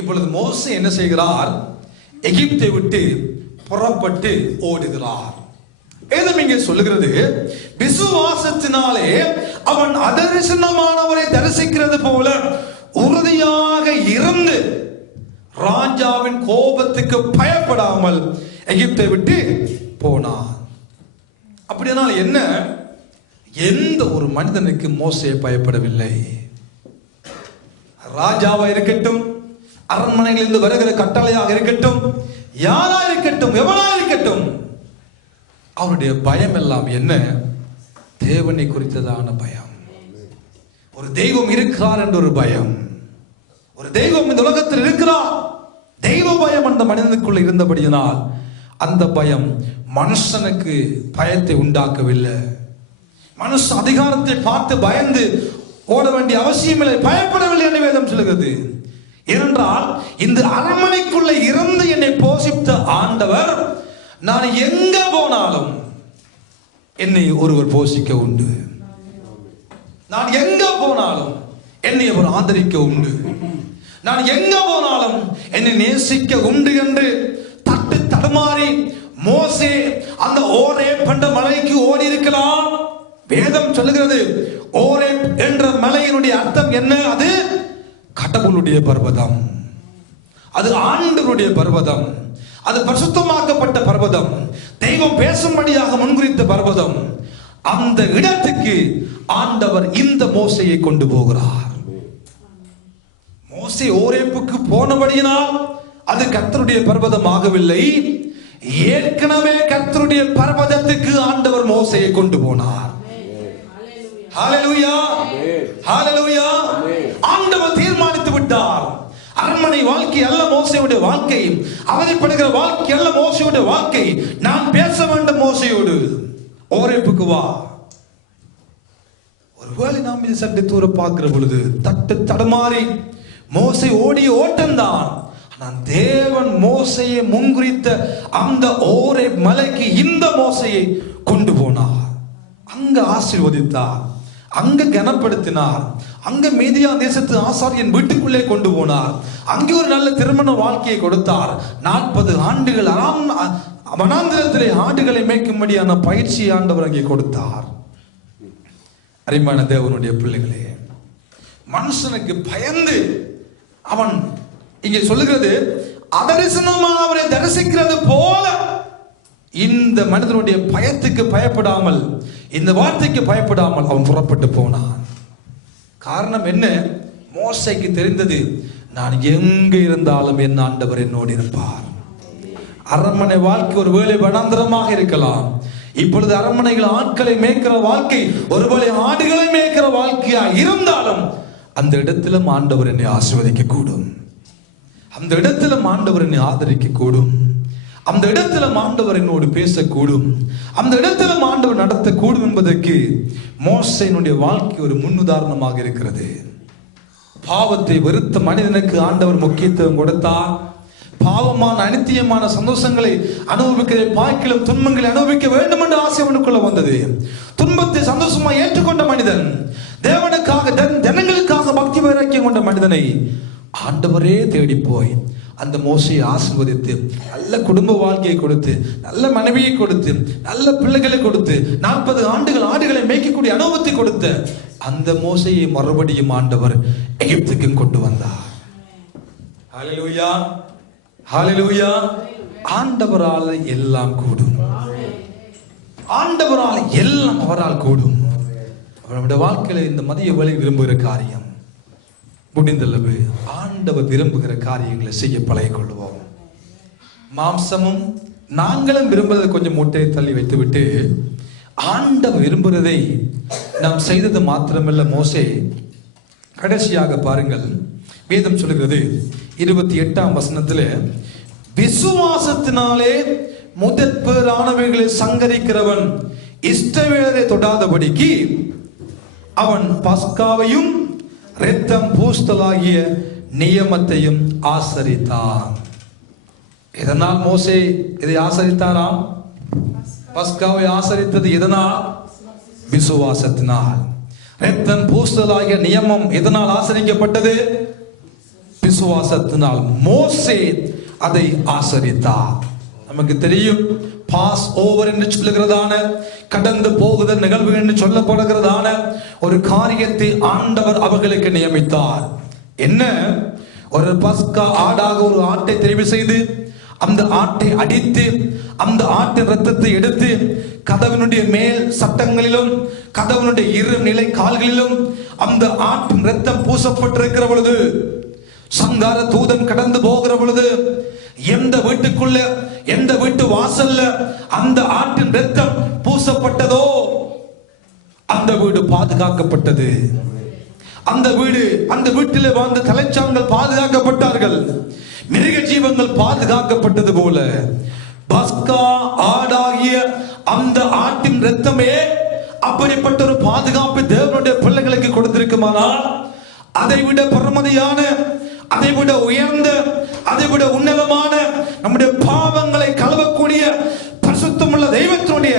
இப்பொழுது மோசே என்ன செய்கிறார்? எகிப்தை விட்டு புறப்பட்டு ஓடுகிறார். வேதம் இங்கே சொல்லுகிறது, விசுவாசத்தினாலே அவன் அதரிசனமானவரை தரிசிக்கிறது போல உறுதியாக இருந்து ராஜாவின் கோபத்துக்கு பயப்படாமல் எகிப்தை விட்டு போனான். அப்படினால் என்ன? எந்த ஒரு மனிதனுக்கு மோசே பயப்படவில்லை. ராஜாவா இருக்கட்டும், அரண்மனையில் இருந்து வருகிற கட்டளையாக இருக்கட்டும், யாரா இருக்கட்டும், எவனா இருக்கட்டும், அவருடைய பயம் எல்லாம் என்ன? தேவனை குறித்ததான பயம். ஒரு தெய்வம் இருக்கிறார் என்ற ஒரு பயம், ஒரு தெய்வம் இந்த உலகத்தில் இருக்கிறார், தெய்வ பயம் அந்த மனிதனுக்குள்ள இருந்தபடியினால் அந்த பயம் மனுஷனுக்கு பயத்தை உண்டாக்கவில்லை. மனுஷ அதிகாரத்தை பார்த்து பயந்து ஓட வேண்டிய அவசியம் இல்லை, பயப்படவில்லை என்று வேதம் சொல்லுகிறது. ஏனென்றால் இந்த அரண்மனைக்குள்ள இருந்து என்னை போஷித்த ஆண்டவர், நான் எங்க போனாலும் என்னை ஒருவர் போஷிக்க உண்டு, நான் எங்க போனாலும் என்னை அவர் ஆதரிக்க உண்டு, நான் எங்க போனாலும் என்னை நேசிக்க உண்டு என்று தட்டு தடுமாறி மோசே அந்த ஓரேப் என்ற மலைக்கு ஓடி இருக்கலாம். வேதம் சொல்லுகிறது, ஓரேப் என்ற மலையினுடைய அர்த்தம் என்ன? அது கடவுளுடைய பர்வதம், அது ஆண்டவருடைய பர்வதம், அது பரிசுத்தமாக்கப்பட்ட பர்வதம், தெய்வம் பேசும்படியாக முன்குறித்த பர்வதம். அந்த இடத்துக்கு ஆண்டவர் இந்த மோசையை கொண்டு போகிறார். மோசே ஓரேப்புக்கு போனபடியினால் அது கர்த்தருடைய பர்வதம் ஆகவில்லை. ஏற்கனவே கர்த்தருடைய பர்வதத்துக்கு ஆண்டவர் மோசையை கொண்டு போனார். ஹல்லேலூயா, ஹல்லேலூயா. ஆண்டவர் தீர்மானித்து விட்டார். அரண்மனை வாழ்க்கை அல்ல மோசையுடைய வாழ்க்கை, அவதிப்படுகிற வாழ்க்கை அல்ல மோசையுடைய வாழ்க்கை. நான் பேச வேண்டும் மோசையோடு. ஓரேப்புக்கு வா. ஒருவேளை நாம் இது சற்று தூர பார்க்கிற பொழுது தட்டு தடுமாறி மோசை ஓடிய ஓட்டம்தான். ஆனால் தேவன் மோசையை முன்குறித்த அந்த ஓரேப் மலைக்கு இந்த மோசையை கொண்டு போனார். அங்க ஆசீர்வதித்தார், அங்க கனப்படுத்தினார், அங்க மீதியான் தேசத்து ஆசாரியன் வீட்டுக்குள்ளே கொண்டு போனார். அங்கே ஒரு நல்ல திருமண வாழ்க்கையை கொடுத்தார். 40 ஆண்டுகள் வனாந்திரத்திலே ஆடுகளை மேய்க்கும்படியான பயிற்சி ஆண்டவர் அங்கே கொடுத்தார். அருமையான தேவனுடைய பிள்ளைகளே, மனுஷனுக்கு பயந்து அவன் இங்கே சொல்லுகிறது அதரிசனமாக அவரை தரிசிக்கிறது போல இந்த மனிதனுடைய பயத்துக்கு பயப்படாமல், இந்த வார்த்தைக்கு பயப்படாமல் அவன் புறப்பட்டு போனான். காரணம் என்ன? மோசைக்கு தெரிந்தது, நான் எங்கே இருந்தாலும் என் ஆண்டவர் என்னோடு இருப்பார். அரண்மனை வாழ்க்கை ஒருவேளை வனாந்தரமாக இருக்கலாம். இப்பொழுது அரண்மனைகள் ஆட்களை மேய்க்கிற வாழ்க்கை, ஒருவேளை ஆடுகளை மேய்க்கிற வாழ்க்கையா இருந்தாலும் அந்த இடத்திலும் ஆண்டவர் என்னை ஆசீர்வதிக்க கூடும். அந்த இடத்திலும் ஆண்டவர் என்னை ஆதரிக்க கூடும். அந்த இடத்திலும் ஆண்டவர் என்னோடு பேசக்கூடும். அந்த இடத்திலும் ஆண்டவர் நடத்தக்கூடும் என்பதற்கு மோசையினுடைய வாழ்க்கை ஒரு முன்னுதாரணமாக இருக்கிறது. பாவத்தை வெறுத்த மனிதனுக்கு ஆண்டவர் முக்கியத்துவம் கொடுத்தார். பாவமான அனித்தியமான சந்தோஷங்களை அனுபவிக்கிற பாக்கிலும் துன்பங்களை அனுபவிக்க வேண்டும் என்ற ஆசை அவனுக்குள்ள வந்தது. துன்பத்தை சந்தோஷமா ஏற்றுக்கொண்ட மனிதன், தேவனுக்காக ஜனங்களுக்காக பக்தி வைராக்கியம் கொண்ட மனிதனை ஆண்டவரே தேடி போய் அந்த மோசையை ஆசீர்வதித்து நல்ல குடும்ப வாழ்க்கையை கொடுத்து, நல்ல மனைவியை கொடுத்து, நல்ல பிள்ளைகளை கொடுத்து, 40 ஆண்டுகள் ஆடுகளை மேய்க்கக்கூடிய அனுபவத்தை கொடுத்த அந்த மோசையை மறுபடியும் ஆண்டவர் எகிப்துக்கு கொண்டு வந்தார். ஹல்லேலூயா, ஹல்லேலூயா. ஆண்டவரால் எல்லாம் கூடும். ஆண்டவரால் எல்லாம் அவரால் கூடும். அவருடைய வாழ்க்கையில இந்த மதிய வேளை விரும்புகிற காரியம் முடிந்தளவு ஆண்டவர் விரும்புகிற காரியங்களை செய்ய பழகிக் கொள்வோம். மாம்சமும் நாங்களும் விரும்புவதை கொஞ்சம் மூட்டையை தள்ளி வைத்துவிட்டு ஆண்டவர் விரும்புகிறதை நாம் செய்தது மாத்திரமல்ல. மோசே கடைசியாக பாருங்கள், வேதம் சொல்லுகிறது 28ஆம் வசனத்திலே, விசுவாசத்தினாலே முதற் பேரானவைகளை சங்கரிக்கிறவன் இஸ்ரவேலரை தொடாதபடிக்கு அவன் பஸ்காவையும் இரத்தம் பூஸ்தலாகிய நியமத்தையும் ஆசரித்தான். எதனால் மோசே இதை ஆசரித்தாராம்? பஸ்காவை ஆசரித்தது எதனால்? விசுவாசத்தினால். இரத்தம் பூஸ்தலாகிய நியமம் எதனால் ஆசரிக்கப்பட்டது? விசுவாசத்தினால். மோசே அதை ஆசரித்தார். நமக்கு தெரியும், பாஸ் ஓவர் என்று சொல்லுகிறதான கடந்து போகுதல் நிகழ்வு என்று சொல்லப்படுகிறதான ஒரு காரியத்தை ஆண்டவர் அவர்களுக்கு நியமித்தார். என்ன? ஒரு பஸ்கா ஆடாக ஒரு ஆட்டை தெரிவு செய்து அந்த ஆட்டை அடித்து அந்த ஆட்டின் இரத்தத்தை எடுத்து கதவினுடைய மேல் சட்டங்களிலும் கதவினுடைய 2 நிலை கால்களிலும் அந்த ஆட்டின் இரத்தம் பூசப்பட்டிருக்கிற பொழுது, சங்கார தூதன் கடந்து போகிற பொழுது, எந்த வீட்டுக்குள்ள எந்த வீட்டு வாசல்ல அந்த ஆட்டின் இரத்தம் பூசப்பட்டதோ அந்த வீடு பாதுகாக்கப்பட்டது. அந்த வீட்டிலே வாழ்ந்த தலைச்சான்கள் பாதுகாக்கப்பட்டார்கள். மிருக ஜீவங்கள் பாதுகாக்கப்பட்டது போல பஸ்கா ஆடாகிய அந்த ஆட்டின் இரத்தமே அப்படிப்பட்ட ஒரு பாதுகாப்பு தேவனுடைய பிள்ளைகளுக்கு கொடுத்திருக்குமானால், அதைவிட பெருமதியான, அதைவிட உயர்ந்த, அதைவிட உன்னதமான, நம்முடைய பாவங்களை கழுவக்கூடிய பரிசுத்தமுள்ள தெய்வத்தினுடைய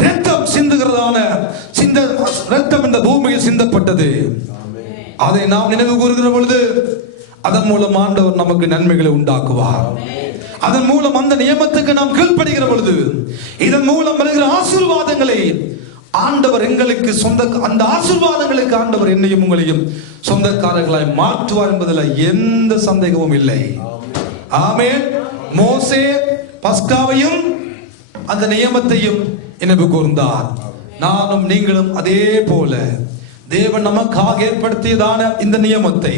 இரத்தம் சிந்துகிறதான இரத்தம் இந்த பூமியில் சிந்தப்பட்டது. அதை நாம் நினைவு கூறுகிற பொழுது அதன் மூலம் ஆண்டவர் நமக்கு நன்மைகளை உண்டாக்குவார். அதன் மூலம் அந்த நியமத்துக்கு நாம் கீழ்ப்படுகிற பொழுது இதன் மூலம் வருகிற ஆசீர்வாதங்களை ஆண்டவர் எங்களுக்கு சொந்த, அந்த ஆசீர்வாதங்களுக்கு ஆண்டவர் என்னையும் உங்களையும் சொந்தக்காரர்களாய் மாற்றுவார் என்பதில் எந்த சந்தேகமும் இல்லை. ஆமென். மோசே பஸ்காவையும் அந்த நியமத்தையும் நினைவு கூர்ந்தார். நானும் நீங்களும் அதே போல தேவன் நமக்காக ஏற்படுத்தியதான இந்த நியமத்தை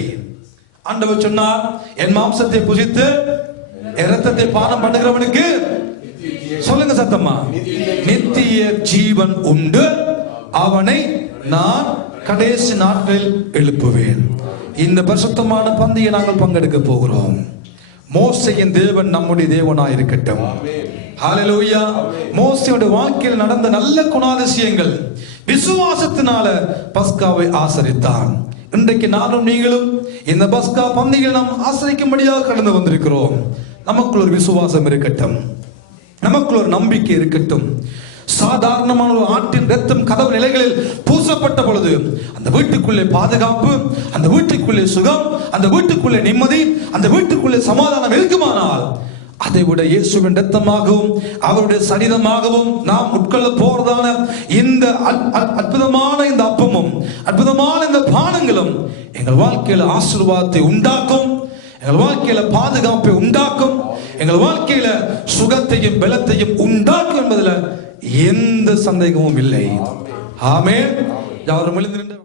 ஆண்டவர் சொன்னார், என் மாம்சத்தை புசித்து இரத்தத்தை பானம் பண்ணுகிறவனுக்கு, சொல்லுங்க சத்தமா, நித்திய ஜீவன் உண்டு, அவனை நான் கடைசி நாட்களில் எழுப்புவேன். இந்த பரிசுத்தமான பந்தியை நாங்கள் பங்கெடுக்க போகிறோம். மோசேயின் தேவன் நம்முடைய தேவனாய் இருக்கட்டும். ஹல்லேலூயா. மோசேயுடைய வாழ்க்கையில் நடந்த நல்ல குணாதிசயங்கள், விசுவாசத்தினால பஸ்காவை ஆசரித்தான். இன்றைக்கு நானும் நீங்களும் இந்த பஸ்கா பந்தியை நாம் ஆசரிக்கும்படியாக கடந்து வந்திருக்கிறோம். நமக்குள் ஒரு விசுவாசம் இருக்கட்டும், நமக்குள் ஒரு நம்பிக்கை இருக்கட்டும். சாதாரணமான ஒரு ஆட்டின் ரத்தம் கதவு நிலைகளில் பூசப்பட்ட பொழுது அந்த வீட்டுக்குள்ளே பாதுகாப்பு, அந்த வீட்டுக்குள்ளே சுகம், அந்த வீட்டுக்குள்ளே நிம்மதி, அந்த வீட்டுக்குள்ளே சமாதானம் இருக்குமானால், அதை விட இயேசுவின் ரத்தமாகவும் அவருடைய சரீரமாகவும் நாம் உட்கொள்ள போறதான இந்த அற்புதமான இந்த அப்பமும் அற்புதமான இந்த பானங்களும் எங்கள் வாழ்க்கையில ஆசீர்வாதத்தை உண்டாக்கும், எங்கள் வாழ்க்கையில பாதுகாப்பை உண்டாக்கும், எங்கள் வாழ்க்கையில சுகத்தையும் பலத்தையும் உண்டாக்கும் என்பதில் எந்த சந்தேகமும் இல்லை. ஆமென். யாரும் எழுந்து நின்று